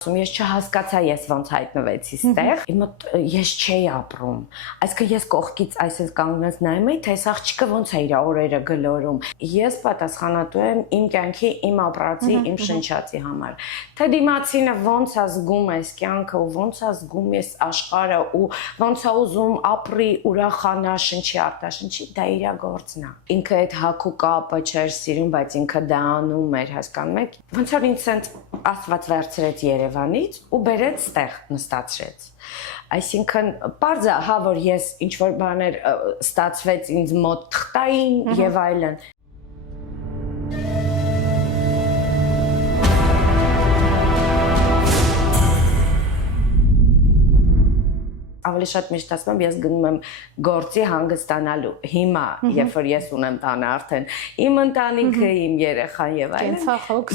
Ես չհասկացա ես ոնց հայտնվեցի ստեղ, իմ մոտ ես չէի ապրում, այսինքն ես կողքից այսպես կանգնած նայում էի, թե այս աղջիկը ոնց է իր օրերը գլորում, ես պատասխանատու եմ իմ կյանքի, իմ ապրածի, իմ շնչածի համար, թե դիմացինը ոնց է զգում այս կյանքը ու ոնց է զգում այս աշխարհը ու ոնց է ուզում ապրի, ուրախանա, շնչի, արտաշնչի, դա իր գործն է, ինքը այդ հագու կապը չէր սիրում, բայց ինքը դա անում էր, հասկանում եք, ոնց որ ինձ սենց Աստված վերցրեց Երևանից ու բերեց ստեղ նստացրեց։ Այսինքն պարզ է, հա, որ ես ինչ-որ բաներ ստացվեց ինձ մոտ թղթային եւ այլն։ Ավելի շատ միշտ ասում եմ, ես գնում եմ գործի հանգստանալու։ Հիմա, երբ որ ես ունեմ տանը արդեն իմ ընտանիքը, իմ երեխան եւ այլն,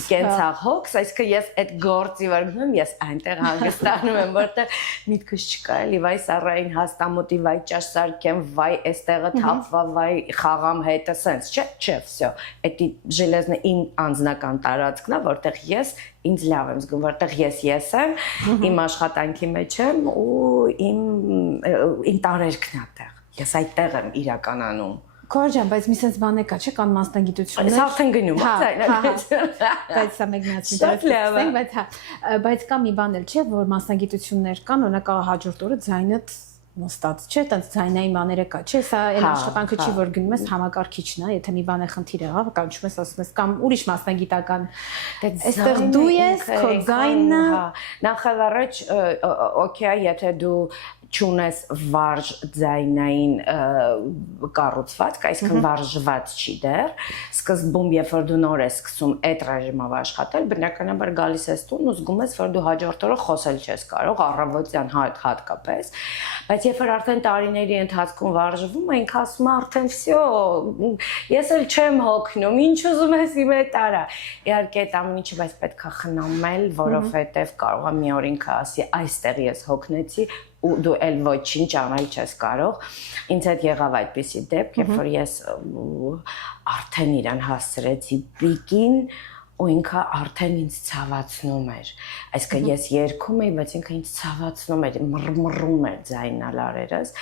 կենցաղ հոգս, այսինքն ես այդ գործի վրա գնում եմ, ես այնտեղ հանգստանում եմ, որտեղ միտքս չկա, էլի վայ սառային հաստամոտի, վայ ճաշ սարքեմ, վայ էստեղը թափվա, վայ խաղամ հետը, սենց, չէ, վсё։ Էդի ժելեզնը իմ անձնական տարածքն է, որտեղ ես ինձ լավ եմ զգում, որտեղ ես եմ, իմ աշխատանքի մեջ եմ ու իմ տարերքն է տեղ։ Ես այդտեղ եմ իրականանում։ Քոր ջան, բայց մի sense բան եկա, չէ՞ կան մասնագիտություններ։ Սա արդեն գնում է ձայնագիծ։ Բայց սա մեկնացի դարձնենք, բայց հա, բայց կա մի բան էլ չէ, որ մասնագիտություններ կան, օրինակ հաջորդ օրը ձայնդ նստած, չէ՞, տենց ձայնային բաները կա, չէ՞, սա այն աշխատանքը չի, որ գնում ես համակարգիչն է, եթե մի բան է խնդիր եղավ, կանչում ես, ասում ես կամ ուրիշ մասնագիտական, այստեղ դու ես, քո ձայնը, նախավարաջ, օքեյ, եթե դու չունես վարժ ձայնային կառուցվածք, այսինքն վարժված չի դեռ, սկզբում, երբ որ դու նոր ես սկսում այդ ռեժիմով աշխատել, բնականաբար գալիս ես տուն ու զգում ես, որ դու հաջորդ օրը խոսել չես կարող, առավոտյան հատկապես, բայց երբ որ արդեն տարիների ընթացքում վարժվում ենք, ասում արդեն վсё, ես էլ չեմ հոգնում, ինչ ուզում ես իմ հետ արա։ Իհարկե այդ ամեն ինչը բայց պետք է խնամել, որովհետև կարող է մի օր ինքը ասի, այստեղ ես հոգնեցի ու դու էլ ոչինչ անել չես կարող։ Ինձ հետ եղավ այդպիսի դեպք, երբ որ ես արդեն իրան հասցրեցի պիկին ու ինքը արդեն ինձ ցավացնում էր։ Այսինքն ես երգում էի, բայց ինքը ինձ ցավացնում էր, մռմռում էր ձայնալարերս։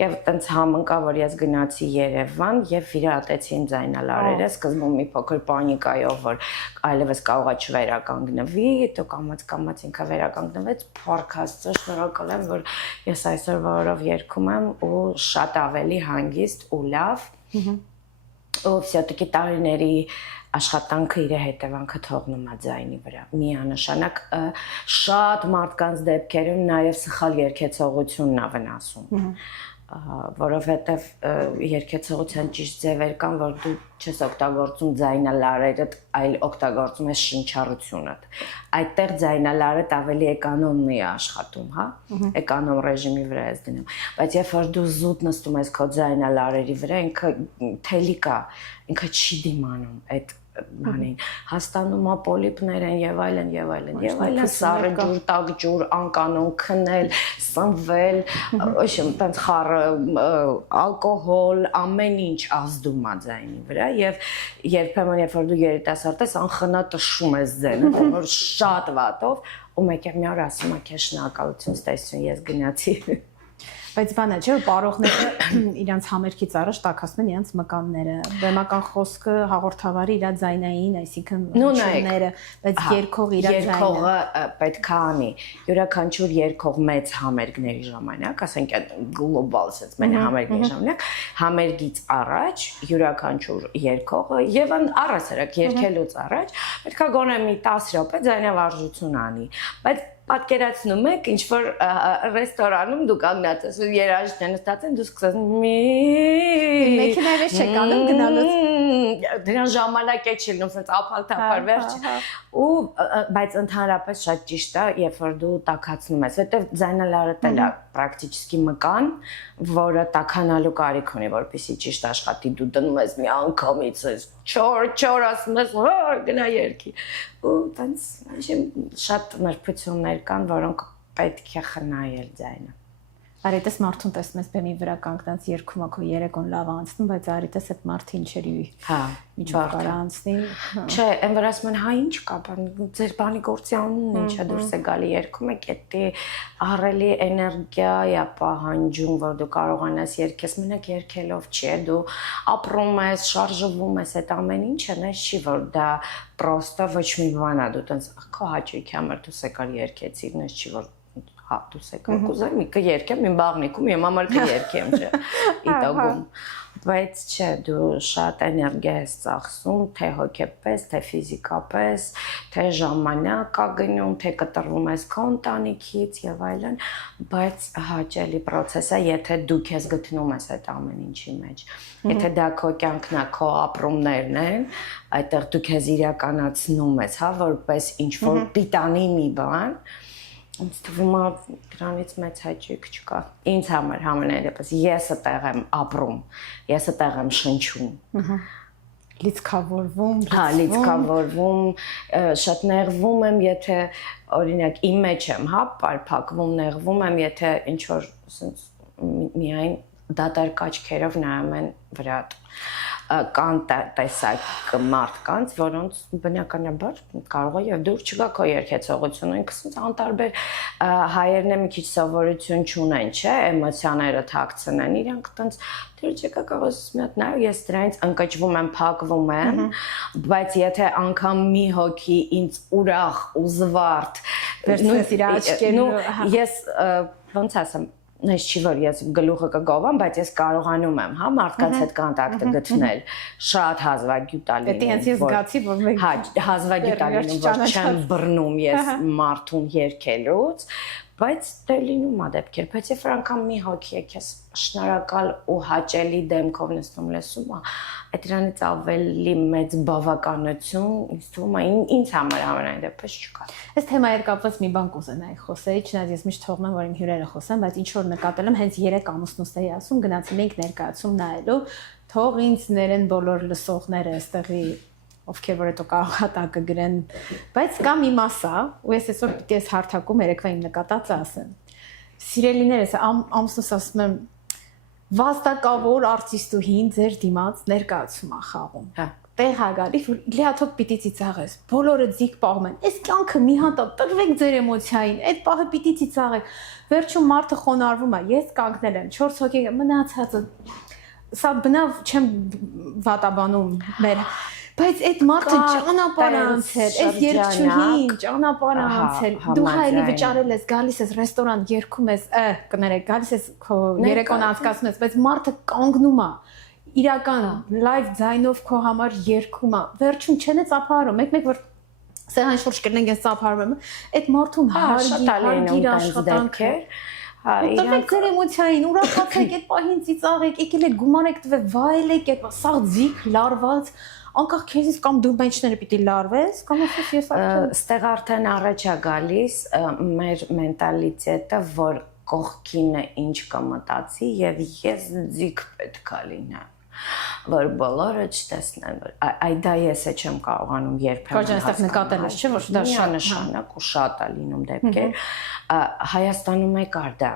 Եվ տենց համընկա, որ ես գնացի Երևան եւ վիրահատեցի իմ ձայնալարերը, սկզբում մի փոքր պանիկայով, որ այլևս կարողա չվերականգնվի, հետո կամաց ինքը վերականգնվեց, փառք Աստծո, շնորհակալ եմ, որ ես այսօրվա օրով երգում եմ ու շատ ավելի հանգիստ ու լավ։ Ու всё-таки տարիների աշխատանքը իր հետևանքը թողնում է ձայնի վրա։ Միանշանակ շատ մարդկանց դեպքերում նաև սխալ երգեցողությունն է վնասում, որովհետև երգեցողության ճիշտ ձևեր կան, որ դու չես օգտագործում ձայնալարերդ, այլ օգտագործում ես շնչառությունդ։ Այդտեղ ձայնալարդ ավելի էկոնոմնի է աշխատում, հա, էկոնոմ ռեժիմի վրա ես դնում, բայց երբ որ դու զուտ նստում ես քո ձայնալարերի վրա, ինքը թելի կա, ինքը չի դիմանում այդ բանին, հաստանում է պոլիպներ են եւ այլն, սառը ջուր, տաք ջուր, անկանոն քնել, սնվել, ոչմ, տենց խառը ալկոհոլ, ամեն ինչ ազդում է ձայնի վրա եւ երբեմն երբ որ դու երիտասարդ ես, անխնա տշում ես ձենը, որ շատ վատով ու մեկ մի օր ասում է քեզ շնորհակալություն, ստեսություն, ես գնացի։ Բայց բանը չէ, պարողները իրանց համերգից առաջ տաքացնում են իրանց մկանները, բեմական խոսքը հաղորդավարի իր ձայնային, այսինքն նշանները, բայց երգող իր ձայնը։ Երգողը պետք է անի։ Յուրաքանչյուր երգող մեծ համերգների ժամանակ, ասենք գլոբալ sense մեն համերգների ժամանակ, համերգից առաջ յուրաքանչյուր երգողը եւ առասարակ երգելուց առաջ պետք է գոնե մի 10 րոպե ձայնավարժություն անի, բայց պատկերացնում եք, ինչ որ ռեստորանում դու կանգնած ես, երաժիշտները նստած են, դու սկսես մեքենայից չեք անում գնալուց։ Դրան ժամանակ է չի լինում, ասես ափալթափար վերջ։ Ու բայց ընդհանրապես շատ ճիշտ է, երբ որ դու տաքացնում ես, որտեվ ձայնալարը տել է պրակտիկի մկան, որը տաքանալու կարիք ունի, որպեսզի ճիշտ աշխատի, դու դնում ես մի անգամից ես չոր ասում ես, գնա երգի։ Ու տենց շատ նրբություններ կան, որոնք պետք է խնայել ձայնը։ Արիտես մարդուն տեսնում ես բեմի վրա կանգնած երգում ակո երեկոն լավ անցնում, բայց արիտես այդ մարդը ինչերի միջով կարա անցնի։ Չէ, այն վրա ասում են, հա ինչ կա, ձեր բանի գործի անունն ինչ է դուրս է գալի երգում եք, դա ահռելի էներգիա է պահանջում, որ դու կարողանաս երգես, մենակ երգելով չի, դու ապրում ես, շարժվում ես, այդ ամեն ինչը նես չի, որ դա պրոստը ոչ մի բան է, դու տենց քո հաճույքի համար դու սեկար երգեցիր, նես չի որ դու սեկար կուզեմ, մի կերկեմ, իմ բաղնիկում, իմ համար կերկեմ, չէ, իտոգում, բայց չէ, դու շատ էներգիա ես ծախսում, թե հոգեպես, թե ֆիզիկապես, թե ժամանակ կա գնում, թե կտրվում ես քո ընտանիքից եւ այլն, բայց հաճելի process է, եթե դու քեզ գտնում ես այդ ամեն ինչի մեջ, եթե դա քո կյանքն է, քո ապրումներն են, այդտեղ դու քեզ իրականացնում ես, հա, որպես ինչ որ պիտանի մի բան, ինձ թվում է դրանից մեծ հաճույք չկա։ Ինձ համար համենայն դեպս ես այդտեղ եմ ապրում, ես այդտեղ եմ շնչում։ Լիցքավորվում, հա, լիցքավորվում, շատ նեղվում եմ, եթե օրինակ իմ մեջ եմ, հա, պարփակվում, նեղվում եմ, եթե ինչ որ ասենց միայն դատարկ աչքերով նայում են վրատ կան տեսակ մարդկանց, որոնց բնականաբար կարող է եւ դուր չգա քո երգեցողությունը, ինքս անտարբեր հայերն է մի քիչ սովորություն չունեն, չէ, էմոցիաները թաքցնեն, իրանք տենց դեր չկա կարող մի հատ նայ, ես դրանից ընկճվում եմ, փակվում եմ, բայց եթե անգամ մի հոգի ինձ ուրախ ու զվարթ վերցնես իր աչքերն, ես ոնց ասեմ Ես չի որ ես գլուխը կգովամ, բայց ես կարողանում եմ, հա, մարդկանց հետ կոնտակտը գտնել, շատ հազվագյուտ ալինում։ Դա ինձ զգացի, որ մենք հազվագյուտ ալինում, որ չեմ բռնում ես մարդուն երգելուց, բայց դե լինում է դեպքեր, բայց երբ անգամ մի հոգի է քեզ շնորհակալ ու հաճելի դեմքով նստում լսում է, այդ դրանից ավելի մեծ բավականություն ինձ թվում է ինձ համար ամենայն դեպս չկա։ Այս թեմայի կապված մի բան կուզենայի խոսեի, չնայած ես միշտ թողնում եմ, որ իմ հյուրերը խոսեն, բայց ինչ որ նկատել եմ, հենց 3 ամուսնուս էի ասում, գնացել ենք ներկայացում նայելու, թող ինձ ներեն բոլոր լսողները այստեղի ովքեր որ հետո կարող է տակը գրեն, բայց կա մի մասա, ու ես այսօր պիտի ես հարթակում երեկվա իմ նկատածը ասեմ։ Սիրելիներս, ամուսնուս ասում եմ, վաստակավոր արտիստուհին ձեր դիմաց ներկայացում է խաղում։ Տեղ է գալի, որ լիաթոք պիտի ծիծաղես, բոլորը ձիգ պահում են, այս կյանքը մի հատ է, տրվեք ձեր էմոցիային, այդ պահը պիտի ծիծաղեք, վերջում մարդը խոնարհվում է, ես կանգնել եմ, 4 հոգի մնացածը, սա բնավ չեմ վատաբանում մեր, բայց այդ մարդը ճանապարհ անցել, այս երգչուհին ճանապարհ անցել, դու հայելի վճարել ես, գալիս ես ռեստորան, երգում ես, կներեք, գալիս ես քո երեկոն անցկացնում ես, բայց մարդը կանգնում է իրական լայվ ձայնով քո համար երգում է, վերջում չեն է ծափարում, մեկ որ սեղան շուրջ կրնենք ես ծափարում եմ, այդ մարդուն հարգիր աշխատանքը, տվեք ձեր էմոցիային, ուրախացեք, այդ պահին ծիծաղեք, եկել եք գումարեք տվեք, վայելեք, այդ սաղ ձիգ լարված, անկախ քեզից կամ դու բենչները պիտի լարվես, կամ ասես ես արդեն ստեղ արդեն առաջ է գալիս մեր մենտալիտետը, որ կողքինը ինչ կմտածի եւ ես ձիգ պետք է լինեմ, որ բոլորը չտեսնեն, այ դա ես չեմ կարողանում երբեմն այստեղ նկատել ես, չէ՞ որ դա նշանակ ու շատ է լինում դեպքեր, Հայաստանում է կար դա,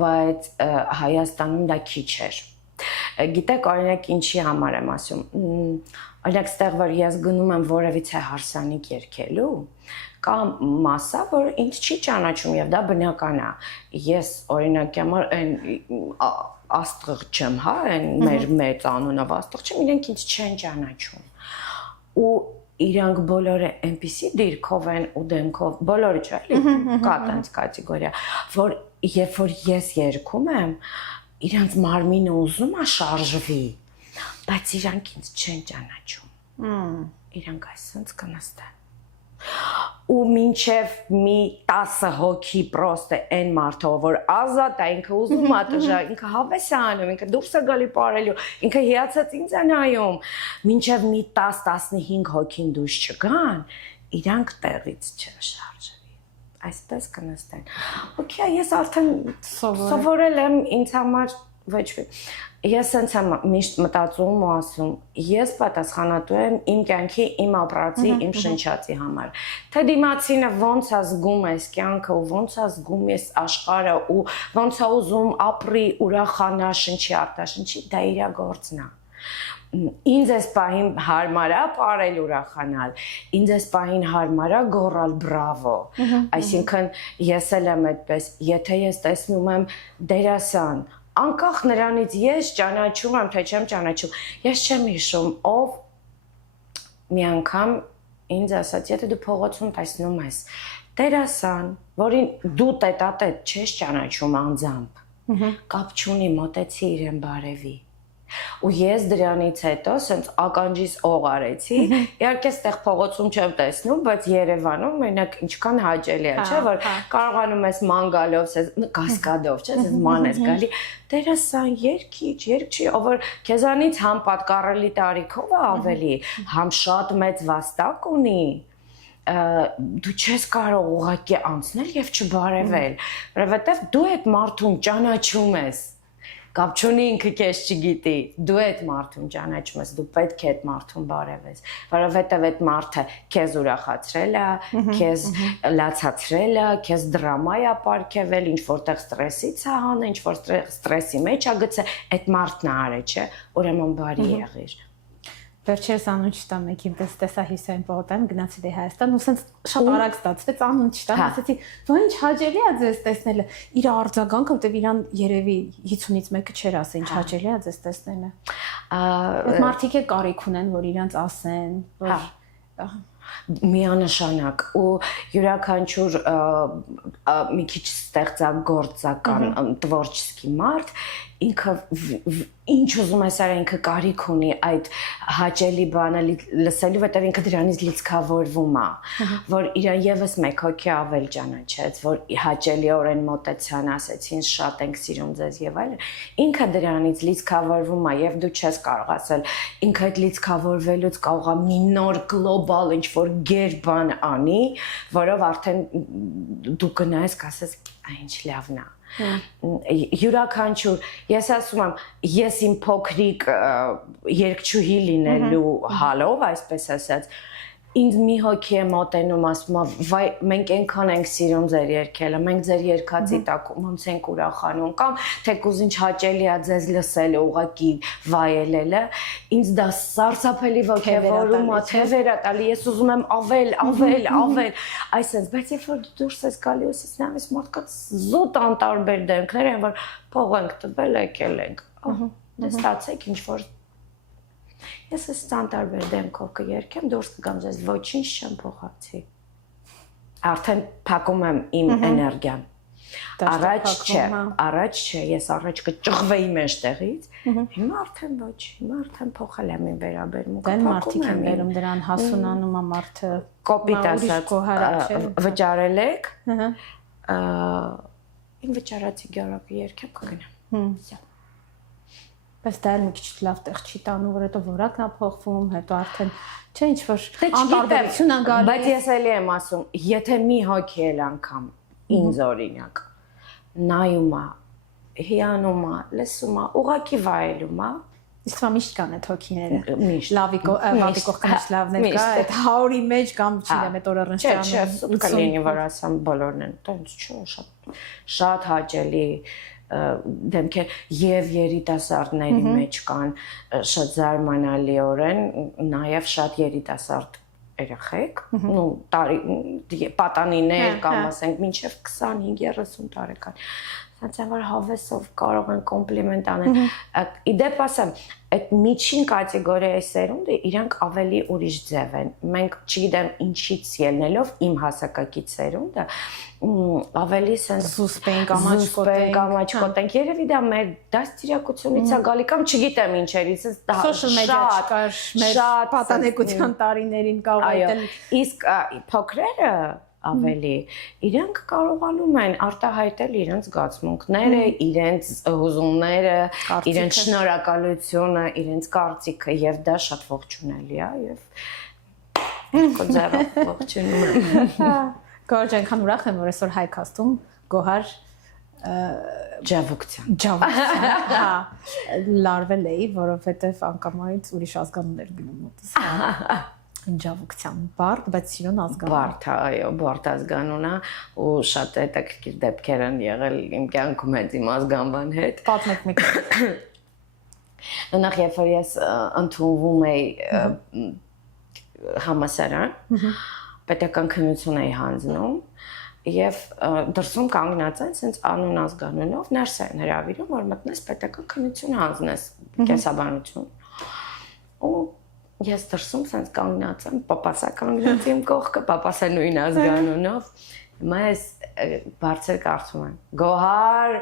բայց Հայաստանում դա քիչ էր։ Գիտեք, օրինակ ինչի համար եմ ասում, օրինակ ստեղ որ ես գնում եմ որևիցե հարսանիք երգելու, կա մասա, որ ինձ չի ճանաչում եւ դա բնական է։ Ես օրինակ համար այն աստղ չեմ, հա, այն մեր մեծ անունով աստղ չեմ, իրենք ինձ չեն ճանաչում։ Ու իրանք բոլորը այնպիսի դիրքով են ու դեմքով, բոլորը չէ, էլի կա տենց կատեգորիա, որ երբ որ ես երգում եմ, իրանք մարմինը ուզում է շարժվի, բայց իրանք ինձ չեն ճանաչում։ Իրանք այսպես կնստեն։ Ու մինչև մի 10 հոգի պրոստը այն մարդով, որ ազատ է, ինքը ուզում է տժա, ինքը հավես է անում, ինքը դուրս է գալի պարելու, ինքը հիացած ինձ է նայում, մինչև մի 10-15 հոգին դուրս չգան, իրանք տեղից չշարժվի, այսպես կնստեն։ Okay, ես արդեն սովորել եմ, ինձ համար ոչ մի։ Ես sense եմ միշտ մտածում ու ասում, ես պատասխանատու եմ իմ կյանքի, իմ ապրածի, իմ շնչածի համար։ Թե դիմացինը ոնց է զգում այս կյանքը ու ոնց է զգում այս աշխարհը ու ոնց է ուզում ապրի, ուրախանա, շնչի, արտաշնչի, դա իր գործն է։ Ինձ այս պահին հարմար է ապրել ուրախանալ, ինձ այս պահին հարմար է գոռալ բրավո, այսինքն ես էլ եմ այդպես, եթե ես տեսնում եմ դերասան, անկախ նրանից ես ճանաչում եմ, թե չեմ ճանաչում, ես չեմ հիշում, ով մի անգամ ինձ ասաց, եթե դու փողոցում տեսնում ես դերասան, որին դու տետատետ չես ճանաչում անձամբ, կապ չունի, մոտեցի իրեն բարևի։ Ու ես դրանից հետո սենց ականջիս օղ արեցի, իհարկե այդտեղ փողոցում չեմ տեսնում, բայց Երևանում մենակ ինչքան հաճելի է, չէ՞ որ կարողանում ես ման գալով, կասկադով, չէ՞, ես ման ես գալի, դերասան, երգիչ, երգչի, ով որ քեզանից համ պատկառելի տարիքով է ավելի, համ շատ մեծ վաստակ ունի, դու չես կարող ուղղակի անցնել եւ չբարևել, որովհետեւ դու այդ մարդուն ճանաչում ես։ Կապ չունի ինքը քեզ չգիտի, դու այդ մարդուն ճանաչում ես, դու պետք է այդ մարդուն բարևես, որովհետև այդ մարդը քեզ ուրախացրել է, քեզ լացացրել է, քեզ դրամա է ապարգևել, ինչ որտեղ ստրեսից է հանել, ինչ որ ստրեսի մեջ է գցել, այդ մարդն է արել, չէ, ուրեմն բարի եղիր։ Վերջերս անուն չտա մեկին պես տեսա Հյուսային պողոտայում գնացի դե Հայաստան ու սենց շատ արագ ստացվեց անուն չտա ասեցի ո՞չ ինչ հաճելի է ձեզ տեսնելը իր արձագանքը որտեվ իրան երևի 50-ից մեկը չէր ասել ինչ հաճելի է ձեզ տեսնելը այդ մարդիկ է կարիք ունեն որ իրանց ասեն որ միանշանակ ու յուրաքանչյուր մի քիչ ստեղծագործական տворческий մարդ ինքը ինչ ուզում ես արա ինքը կարիք ունի այդ հաճելի բանը լսելու, որտեղ ինքը դրանից լիցքավորվում է, որ իրան եւս մեկ հոգի ավել ճանաչեց, որ հաճելիորեն մոտեցան, ասեցին շատ ենք սիրում ձեզ եւ այլն, ինքը դրանից լիցքավորվում է եւ դու չես կարող ասել, ինքը այդ լիցքավորվելուց կարող է մի նոր գլոբալ ինչ որ գեր բան անի, որով արդեն դու կնայես կասես, ինչ լավն է։ Յուրաքանչյուր ես ասում եմ ես իմ փոքրիկ երգչուհի լինելու հալով այսպես ասած ինձ մի հոգի է մոտենում ասում է վայ մենք այնքան ենք սիրում ձեր երգելը մենք ձեր երգածի տակ ոնց ենք ուրախանում կամ թեկուզ ինչ հաճելի է ձեզ լսելը ուղղակի վայելելը ինձ դա սարսափելի ոգևորում է թևեր է տալի ես ուզում եմ ավել այսպես բայց երբ որ դուրս ես գալի ու ես նայում ես մարդկանց զուտ անտարբեր դեմքներ են որ փող ենք տվել եկել ենք դե ստացեք ինչ որ Ես այս անտարբեր դեմքով կերկեմ, դուրս կգամ ձեզ ոչինչ չեմ փոխացի։ Արդեն փակում եմ իմ էներգիան։ Առաջ չէ, ես առաջ կճղվեի մեջտեղից, հիմա արդեն ոչ, հիմա արդեն փոխել եմ իմ վերաբերմունքը։ Դեն մարդիկ են վերում դրան հասունանում է մարդը։ Կոպիտ ասած, վճարել եք։ Ին վճարացի գարակը երկեմ կգնամ։ Բայց դա մի քիչ լավ տեղ չի տանում, որ հետո որակն է փոխվում, հետո արդեն չէ ինչ որ անտարբերություն է գալիս։ Բայց ես էլի եմ ասում, եթե մի հոգի էլ անգամ ինձ օրինակ նայում է, հիանում է, լսում է, ուղղակի վայելում է, իսկ միշտ կան այդ հոգիները։ Միշտ։ Վատի կողքից լավն է կա, այդ 100-ի մեջ կամ չգիտեմ, այդ օրը Չէ, կլինի որ ասեմ բոլորն են, տենց չէ, շատ հաճելի դեմքեր եւ երիտասարդների մեջ կան շատ զարմանալիորեն նաեւ շատ երիտասարդ երեխեք, նո պատանիներ կամ ասենք մինչեւ 25-30 տարեկան Սա որ հավեսով կարող են կոմպլիմենտ անել։ Իդեպ ասեմ, այդ միջին կատեգորիայի սերունդը իրանք ավելի ուրիշ ձև են։ Մենք չգիտեմ ինչից ելնելով իմ հասակակից սերունդը ավելի sense զուսպենք ամաչկոտենք։ Երևի դա մեր դաստիարակությունից է գալի կամ չգիտեմ ինչերից, դա social media չկար մեր պատանեկության տարիներին կարող այդել։ Իսկ փոքրերը ավելի իրանք կարողանում են արտահայտել իրենց զգացմունքները, իրենց հուզումները, իրենց շնորհակալությունը, իրենց կարծիքը եւ դա շատ ողջունելի է եւ կոզարով ողջունում եմ։ Գորջ այնքան ուրախ եմ որ այսօր հայքաստում Գոհար Ջավուկցիան, հա, լարվել էի, որովհետև անկամայից ուրիշ ազգանուններ գնում մոտս, հա, ջավուկցիան, բարդ, բայց սիրուն ազգանուն։ Բարդ, այո, բարդ ազգանուն է ու շատ հետաքրքիր դեպքեր են եղել իմ կյանքում հետ իմ ազգանվան հետ։ Պատմեք մեկ։ Նախ երբ որ ես ընդունվում էի համալսարան, պետական քննություն էի հանձնում եւ դրսում կանգնած են sense անուն ազգանունով ներս են հրավիրում որ մտնես պետական քննություն հանձնես կենսաբանություն ու ես դրսում sense կանգնած եմ պապասա կանգնած իմ կողքը պապասա նույն ազգանունով հիմա ես բարձր կարծում եմ Գոհար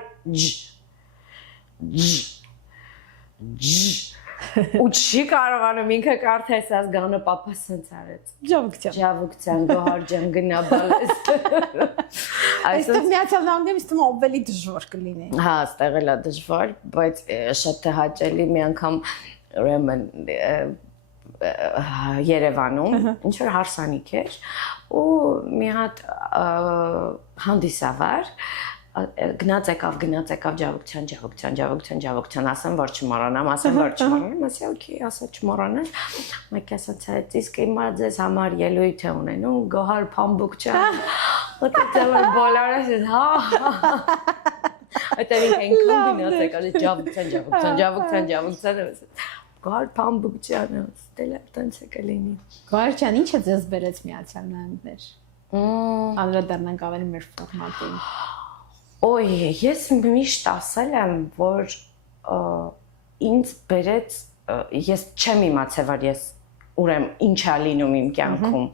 ու չի կարողանում ինքը կարդես ազգանունը պապաս sense արեց Ջավուկցիան Գոհար ջան գնա բալես Այստեղ Միացյալ Նահանգներում իստում ավելի դժվար կլինի։ Հա, այստեղ էլա դժվար, բայց շատ է հաճելի մի անգամ ուրեմն Երևանում ինչ որ հարսանիք էր ու մի հատ հանդիսավար գնաց եկավ Ջավուկցիան ասեմ որ չմոռանամ ասի օքեյ ասա չմոռանաս մեկ ասաց իսկ հիմա ձեզ համար ելույթ է ունենում Գոհար Փամբուկչյան Ոտը բոլորը հա Այդտեղ ինքն գնաց եկավ Ջավուկցիան Գոհար Փամբուկչյանը ստելա տենց է կլինի Գոհար ջան ի՞նչ է ձեզ բերեց Միացյալ Նահանգներ Անդրադառնանք ավելի մեր ֆորմատին Օй, ես միշտ ասել եմ, որ ինձ բերեց, ես չեմ իմացել, որ ես ուրեմն ինչ է լինում իմ կյանքում։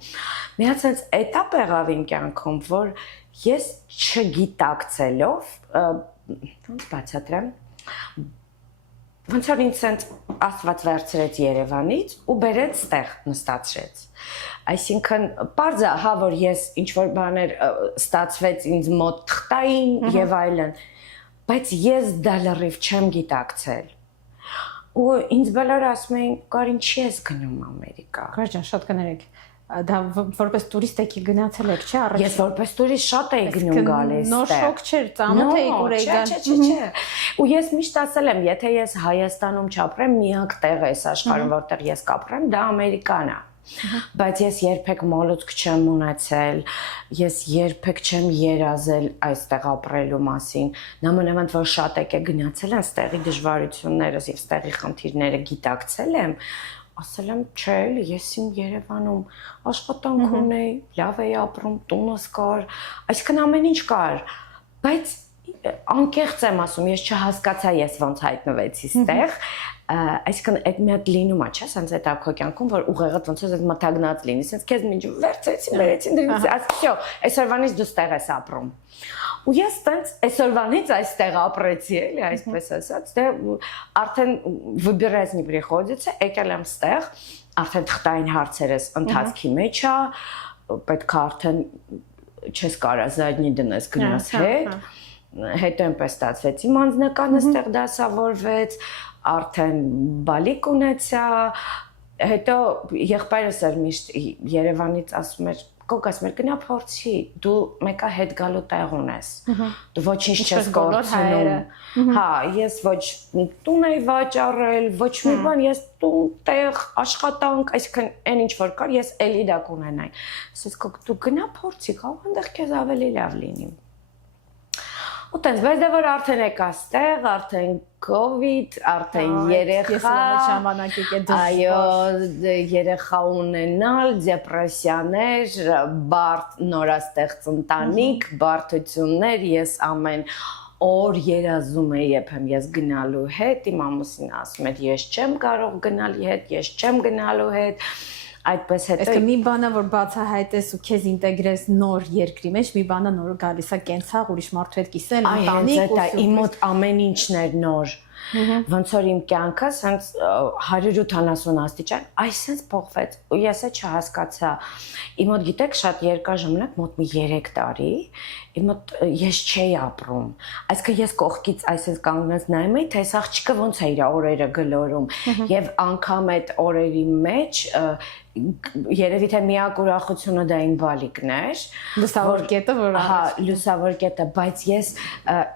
Միացած էտապ եղավ իմ կյանքում, որ ես չգիտակցելով, ոնց բացատրեմ, ոնց որ ինձ Աստված վերցրեց Երևանից ու բերեց ստեղ նստացրեց։ Այսինքն պարզ է, հա որ ես ինչ որ բաներ ստացվեց ինձ մոտ թղթային եւ այլն, բայց ես դա լրիվ չեմ գիտակցել։ Ու ինձ բոլորը ասում էին, «Կար ինչի ես գնում Ամերիկա»։ Գոհար ջան, շատ կներեք։ Դա որպես տուրիստ եք գնացել եք, չէ՞, առաջ։ Ես որպես տուրիստ շատ էի գնում գալիս։ Նոր շոկ չէր, ծանոթ էի Կորեյան։ Չէ։ Ու ես միշտ ասել եմ, եթե ես Հայաստանում չապրեմ, միակ տեղը էս աշխարհում, որտեղ ես կապրեմ, դա Ամերիկան է։ Բայց ես երբեք մոլուցք չեմ ունեցել, ես երբեք չեմ երազել այստեղ ապրելու մասին։ Նամանավանդ որ շատ եկեք գնացել են ստեղի դժվարությունները եւ ստեղի խնդիրները գիտակցել եմ, ասել եմ, չէ, ես իմ Երևանում աշխատանք ունեի, լավ էի ապրում, տունս կար, այսքան ամեն ինչ կար, բայց անկեղծ եմ ասում, ես չհասկացա ես ոնց հայտնվեցի ստեղ, այսքան այդ մի հատ լինում է, չէ՞, sense այդ քո կյանքում, որ ուղեղդ ոնց է մթագնած լինի, sense քեզ մինչ վերցեցին, բերեցին դրից, ասեցի, այսօրվանից դու ստեղ ես ապրում։ Ու ես տենց այսօրվանից այստեղ ապրեցի, էլի, այսպես ասած, դե արդեն выбираясь не приходится, եկել եմ ստեղ, արդեն թղթային հարցերս ընթացքի մեջ է, պետք է արդեն չես կարա զադնի դնես գնաս հետ, հետո այնպես ստացվեց իմ անձնականը ստեղ դասավորվեց, արդեն բալիկ ունեցա, հետո եղբայրս էր միշտ Երևանից ասում էր Կոկ ասում էր գնա փորձի, դու մեկա հետ գալու տեղ ունես, դու ոչինչ չես կորցնում, հա, ես ոչ տուն էի վաճառել, ոչ մի բան, ես տուն, տեղ, աշխատանք, այսինքն այն ինչ որ կար, ես էլի դա կունենայի, ասես կոկ դու գնա փորձի, կարող այնտեղ քեզ ավելի լավ լինի։ Ու տենց, բայց դա որ արդեն եկա ստեղ, արդեն COVID, արդեն երեխա, այո, երեխա ունենալ, դեպրեսիաներ, բարդ նորաստեղծ ընտանիք, բարդություններ, ես ամեն օր երազում էի երբեմն ես գնալու հետ, իմ ամուսինը ասում էր ես չեմ կարող գնալ հետ, ես չեմ գնալու հետ Այդպես հետո Իսկ մի բանը որ բացահայտես ու քեզ ինտեգրես նոր երկրի մեջ, մի բանը նոր գալիս է կենցաղ, ուրիշ մարդու հետ կիսել, ընտանիք ու իմ մոտ ամեն ինչն էր նոր։ Ոնց որ իմ կյանքը սենց 180 աստիճան այսպես փոխվեց ու ես է չհասկացա իմ մոտ գիտեք շատ երկար ժամանակ մոտ մի 3 տարի իմ մոտ ես չէի ապրում այսինքն ես կողքից այսպես կանգնած նայում էի թե այս աղջիկը ոնց է իր օրերը գլորում եւ անգամ այդ օրերի մեջ երևի թե միակ ուրախությունը դա իմ բալիկն էր լուսավոր կետը որ հա լուսավոր կետը բայց ես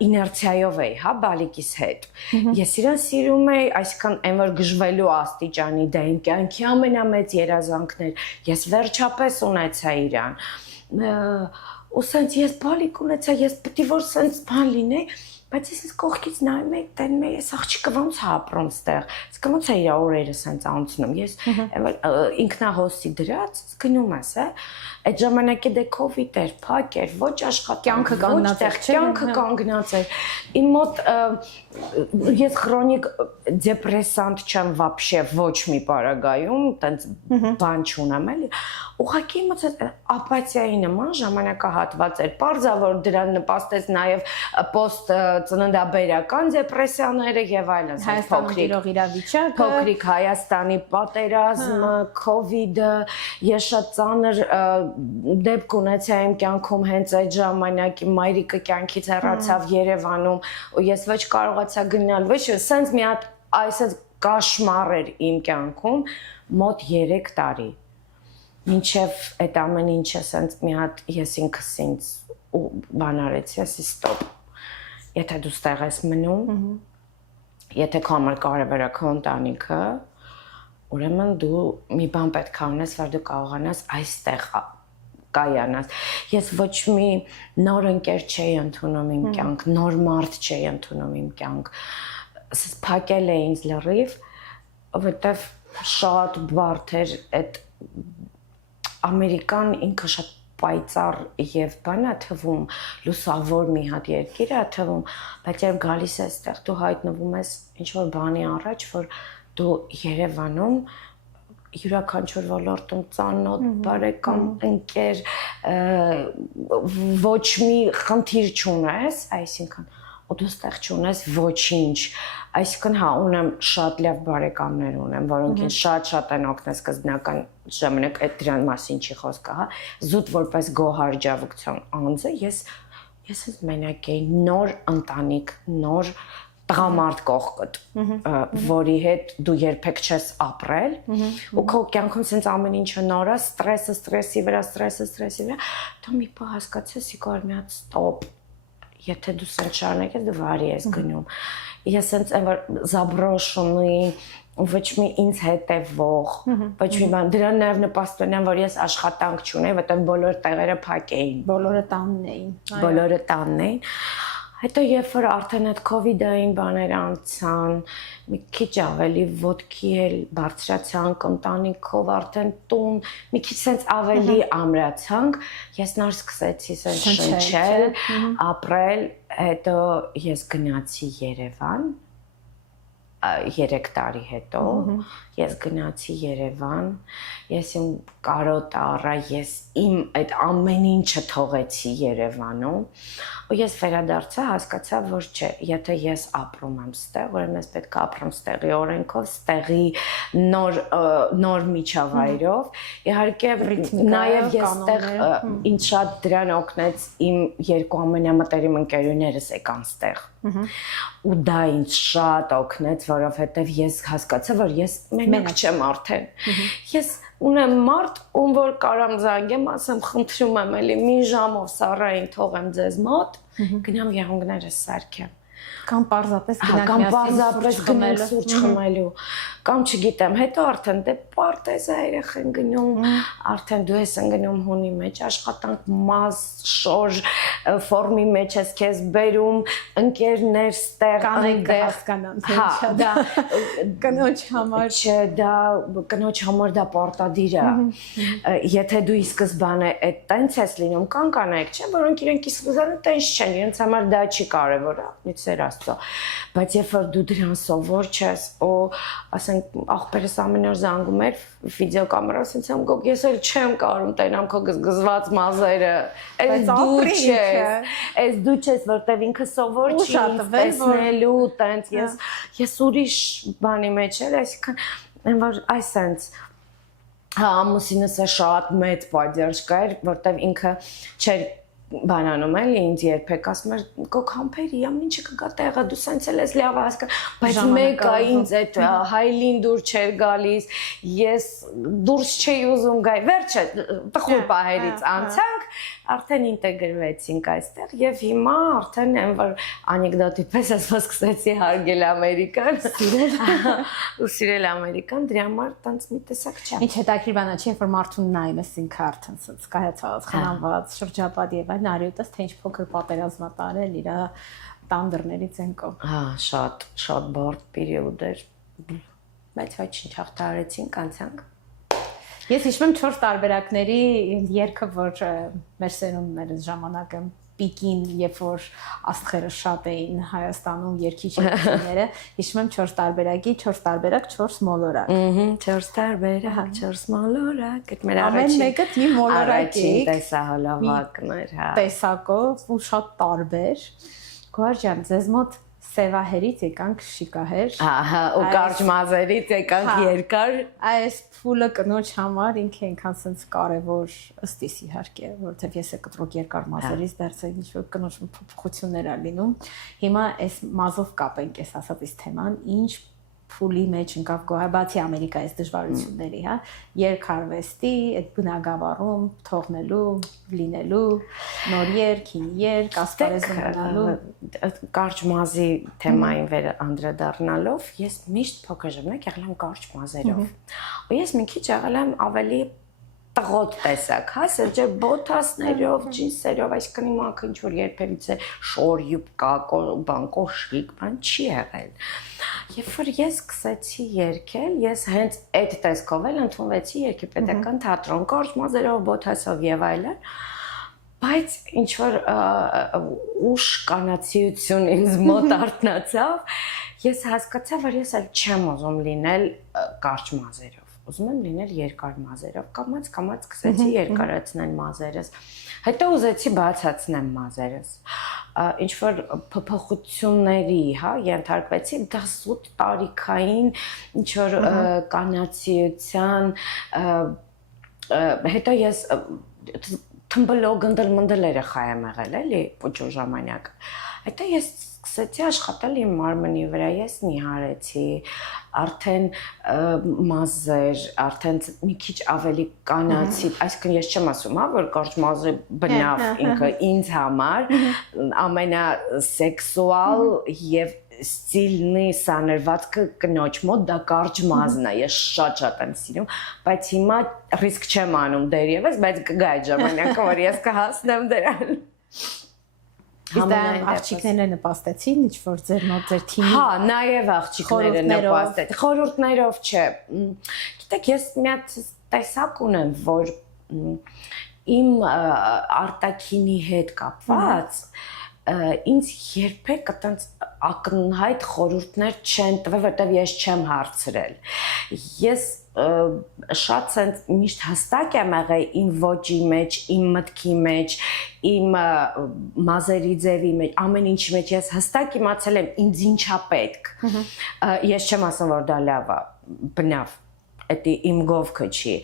իներցիայով էի հա բալիկիս հետ ես իրան սիրում էի այսինքն այն որ գժվելու աստիճանի դա իմ կյանքի ամենամեծ երազանքն էր ես վերջապես ունեցա իրան ու սենց ես բալիկ ունեցա ես պետք է որ սենց բան լինեի բայց ես կողքից նայում եի տենում էի այս աղջիկը ոնց է ապրում ստեղ իսկ ոնց է իր օրերը սենց անցնում ես ինքնահոսի դրած գնում ես այդ ժամանակի դե կովիդ էր փակ էր ոչ աշխատանք կյանքը կանգնած էր իմ մոտ ես քրոնիկ դեպրեսանտ չեմ вообще ոչ մի պարագայում տենց բան չունեմ էլի ուղղակի մոտ ապաթիայի նման ժամանակահատված էր պարզավոր դրան նպաստեց նաև post ծննդաբերական դեպրեսիաները եւ այլն փոքրիկ Հայաստանի պատերազմը կովիդը ես շատ ծանր դեպք ունեցա իմ կյանքում հենց այդ ժամանակ իմ մայրիկը կյանքից հեռացավ Երևանում ու ես ոչ կարողացա գնալ ոչ սենց մի հատ այսպես կաշմար էր իմ կյանքում մոտ 3 տարի մինչև այդ ամեն ինչը սենց մի հատ ես ինքս ինձ ու բան արեցի ասի ստոպ եթե դու ստեղ ես մնում եթե քո համար կարևոր է քո ընտանիքը ուրեմն դու մի բան պետք է անես որ դու կարողանաս այստեղ կայանաս ես ոչ մի նոր ընկեր չէի ընդունում իմ կյանք նոր մարդ չէի ընդունում իմ կյանք փակել է ինձ լրիվ որտեվ շատ բարդ էր այդ ամերիկան ինքը շատ պայծառ եւ բանա թվում լուսավոր մի հատ երկիր է թվում բայց երբ գալիս ես այդտեղ դու հայտնվում ես ինչ որ բանի առաջ որ դու Երևանում յուրաքանչյուր ոլորտում ծանոթ բարեկամ ընկեր ոչ մի խնդիր չունես այսինքն ու դու ստեղ չունես ոչինչ այսինքն հա ունեմ շատ լավ բարեկամներ ունեմ որոնք ինձ շատ են օգնել սկզբնական ժամանակ այդ դրան մասին չի խոսքը հա զուտ որպես գոհարջավկցան անձը ես մենակ էի նոր ընտանիք նոր տղամարդ կողքդ որի հետ դու երբեք չես ապրել ու քո կյանքում sense ամեն ինչը նոր է ստրեսի վրա դու մի բան հասկացես իգար մի հատ ստոպ եթե դու sense շարունակես դու վարի ես գնում ես sense որ заброшенный ոչ մի ինձ հետևող ոչ մի բան դրան նաև նպաստում են որ ես աշխատանք չունեի որտեղ բոլոր տեղերը փակ էին բոլորը տանն էին Հետո երբ որ արդեն այդ կովիդային բաները անցան, մի քիչ ավելի ոտքի էլ բարձրացանք ընտանիքով արդեն տուն, մի քիչ sense ավելի ամրացանք, ես նոր սկսեցի sense շնչել, ապրել, հետո ես գնացի Երևան 3 տարի հետո ես գնացի Երևան ես իմ կարոտը առա ես իմ այդ ամեն ինչը թողեցի Երևանում ու ես վերադարձա հասկացա որ չէ եթե ես ապրում եմ ստեղ ուրեմն ես պետք է ապրեմ ստեղի օրենքով ստեղի նոր միջավայրով իհարկե նաև ես ստեղ ինձ շատ դրան օգնեց իմ երկու ամենամտերիմ ընկերուներս եկան ստեղ ու դա ինձ շատ օգնեց որովհետև ես հասկացա որ ես մենակ չեմ արդեն ես ունեմ մարդ ում որ կարամ զանգեմ ասեմ խնդրում եմ էլի մի ժամով Սառային թողեմ ձեզ մոտ գնամ եղունգներս սարքեմ կամ պարզապես գնալ սուրճ խմելու կամ չգիտեմ հետո արդեն դե պարտեզ է երեխեն գնում արդեն դու ես ընկնում հունի մեջ աշխատանք մազ շոր ֆորմի մեջ ես քեզ բերում ընկերներ ստեղ հասկանամ դա կնոջ համար չէ դա կնոջ համար դա պարտադիր է եթե դու ի սկզբանե այդ տենց ես լինում կան կանայք չէ որոնք իրենք ի սկզբանե տենց չեն իրենց համար դա չի կարևոր է սեր Աստծո, բայց երբ որ դու դրան սովոր ես, ասենք աղբերս ամեն օր զանգում էր վիդեոկամերա, ասենց եմ գոկ, ես էլ չեմ կարում տենամ քո գզգզված մազերը, այս դու չես, որտեվ ինքը սովոր չի տեսնելու, տենց ես ուրիշ բանի մեջ էլ, այսինքն որ այսենց ամուսինս է շատ մեծ պատճառ կար, որտեվ ինքը չէր բանանում էլի ինձ երբեք ասում էր գոկ համբերի ամեն ինչը կգա տեղը դու սենց էլ ես լավ հասկա բայց մեկը ինձ այդ հայլին դուր չէր գալիս ես դուրս չէի ուզում գայ վերջը տխուր պահերից անցանք արդեն ինտեգրվեցինք այստեղ եւ հիմա արդեն այն որ անեկդոտի պես ասած սկսեցի հարգել Ամերիկան ու սիրել Ամերիկան դրա համար տենց մի տեսակ չէ ինչ հետաքրքիր բան է չէ որ մարդուն նայում ես ինքը արդեն սենց կայացած խնամված շրջապատ եւ այլն արյութս թե ինչ փոքր պատերազմա տարել իր տան դռներից են կողմ հա շատ բարդ պերիոդ էր բայց ոչինչ հաղթարեցինք անցանք Ես հիշում եմ 4 տարբերակների երգը, որ մեր սերունդները ժամանակը պիկին, երբ որ աստղերը շատ էին Հայաստանում երգիչները, հիշում եմ 4 տարբերակի, 4 տարբերակ, 4 մոլորակ։ 4 տարբերակ, 4 մոլորակ, այդ մեր ամեն մեկը մի մոլորակ է։ Տեսահոլովակն էր, հա։ Տեսակով ու շատ տարբեր։ Գոհար ձեզ մոտ Սևահերից եկանք Շիկահեր։ Ահա, ու կարճ մազերից եկանք Երկար։ Այս փուլը կնոջ համար ինքը այնքան sense կարևոր ըստ իս իհարկե, որովհետև ես կտրուկ Երկար մազերից դարձել ինչ-որ կնոջ փոփոխություններ ա լինում։ Հիմա այս մազով կապենք այս ասած թեման, ինչ փուլի մեջ ընկավ գոհար բացի Ամերիկայից դժվարությունների, հա, երկարվեստի, այդ բնագավառում թողնելու, լինելու, նոր երկ, հին երկ, ասպարեզում մնալու, կարճ մազի թեմային անդրադառնալով, ես միշտ փոքր ժամանակ եղել եմ կարճ մազերով։ Ու ես մի քիչ եղել եմ ավելի տղոտ տեսակ, հա, սերջեր բոթասներով, ջինսերով, այսինքն իմ ակը ինչ-որ երբևիցե շոր յուբկա, բան կոշիկ, բան չի եղել։ Երբ որ ես սկսեցի երգել, ես հենց այդ տեսքով էլ ընդունվեցի երգիպետական թատրոն, կարճ մազերով, բոթասով եւ այլն, բայց ինչ-որ ուշ կանացիություն ինձ մոտ արթնացավ, ես հասկացա, որ ես էլ չեմ ուզում լինել կարճ մազերով։ Ուզում եմ լինել երկար մազերով, կամաց սկսեցի երկարացնել մազերս, հետո ուզեցի բացացնեմ մազերս, ինչ-որ փոփոխությունների, հա, ենթարկվեցի, դա սուտ տարիքային, ինչ-որ կանացիության, հետո ես թմբլող գնդլ-մնդլ երեխա եմ եղել, էլի, պոճու ժամանակ, հետո ես սկսեցի աշխատել իմ մարմնի վրա, ես նիհարեցի, արդեն մազեր, արդեն մի քիչ ավելի կանացի, այսինքն ես չեմ ասում, հա, որ կարճ մազը բնավ ինքը ինձ համար ամենասեքսուալ եւ ստիլնի սանրվածքը կնոջ մոտ դա կարճ մազն է, ես շատ եմ սիրում, բայց հիմա ռիսկ չեմ անում դերևս, բայց կգա այդ ժամանակը, որ ես կհասնեմ դրան։ Իսկ աղջիկները նպաստեցին, ինչ-որ ձեր մոտ ձեր թիմի։ Հա, նաև աղջիկները նպաստեցին։ Խորհուրդներով չէ։ Գիտեք, ես մի հատ տեսակ ունեմ, որ իմ արտաքինի հետ կապված ինձ երբեք այտենց ակնհայտ խորհուրդներ չեն տվել, որտեղ ես չեմ հարցրել։ Ես շատ sense միշտ հստակ եմ եղել իմ ոճի մեջ, իմ մտքի մեջ, իմ մազերի ձևի մեջ, ամեն ինչի մեջ ես հստակ իմացել եմ ինձ ինչա պետք։ Ես չեմ ասում որ դա լավ է, բնավ, դա իմ գովքը չի։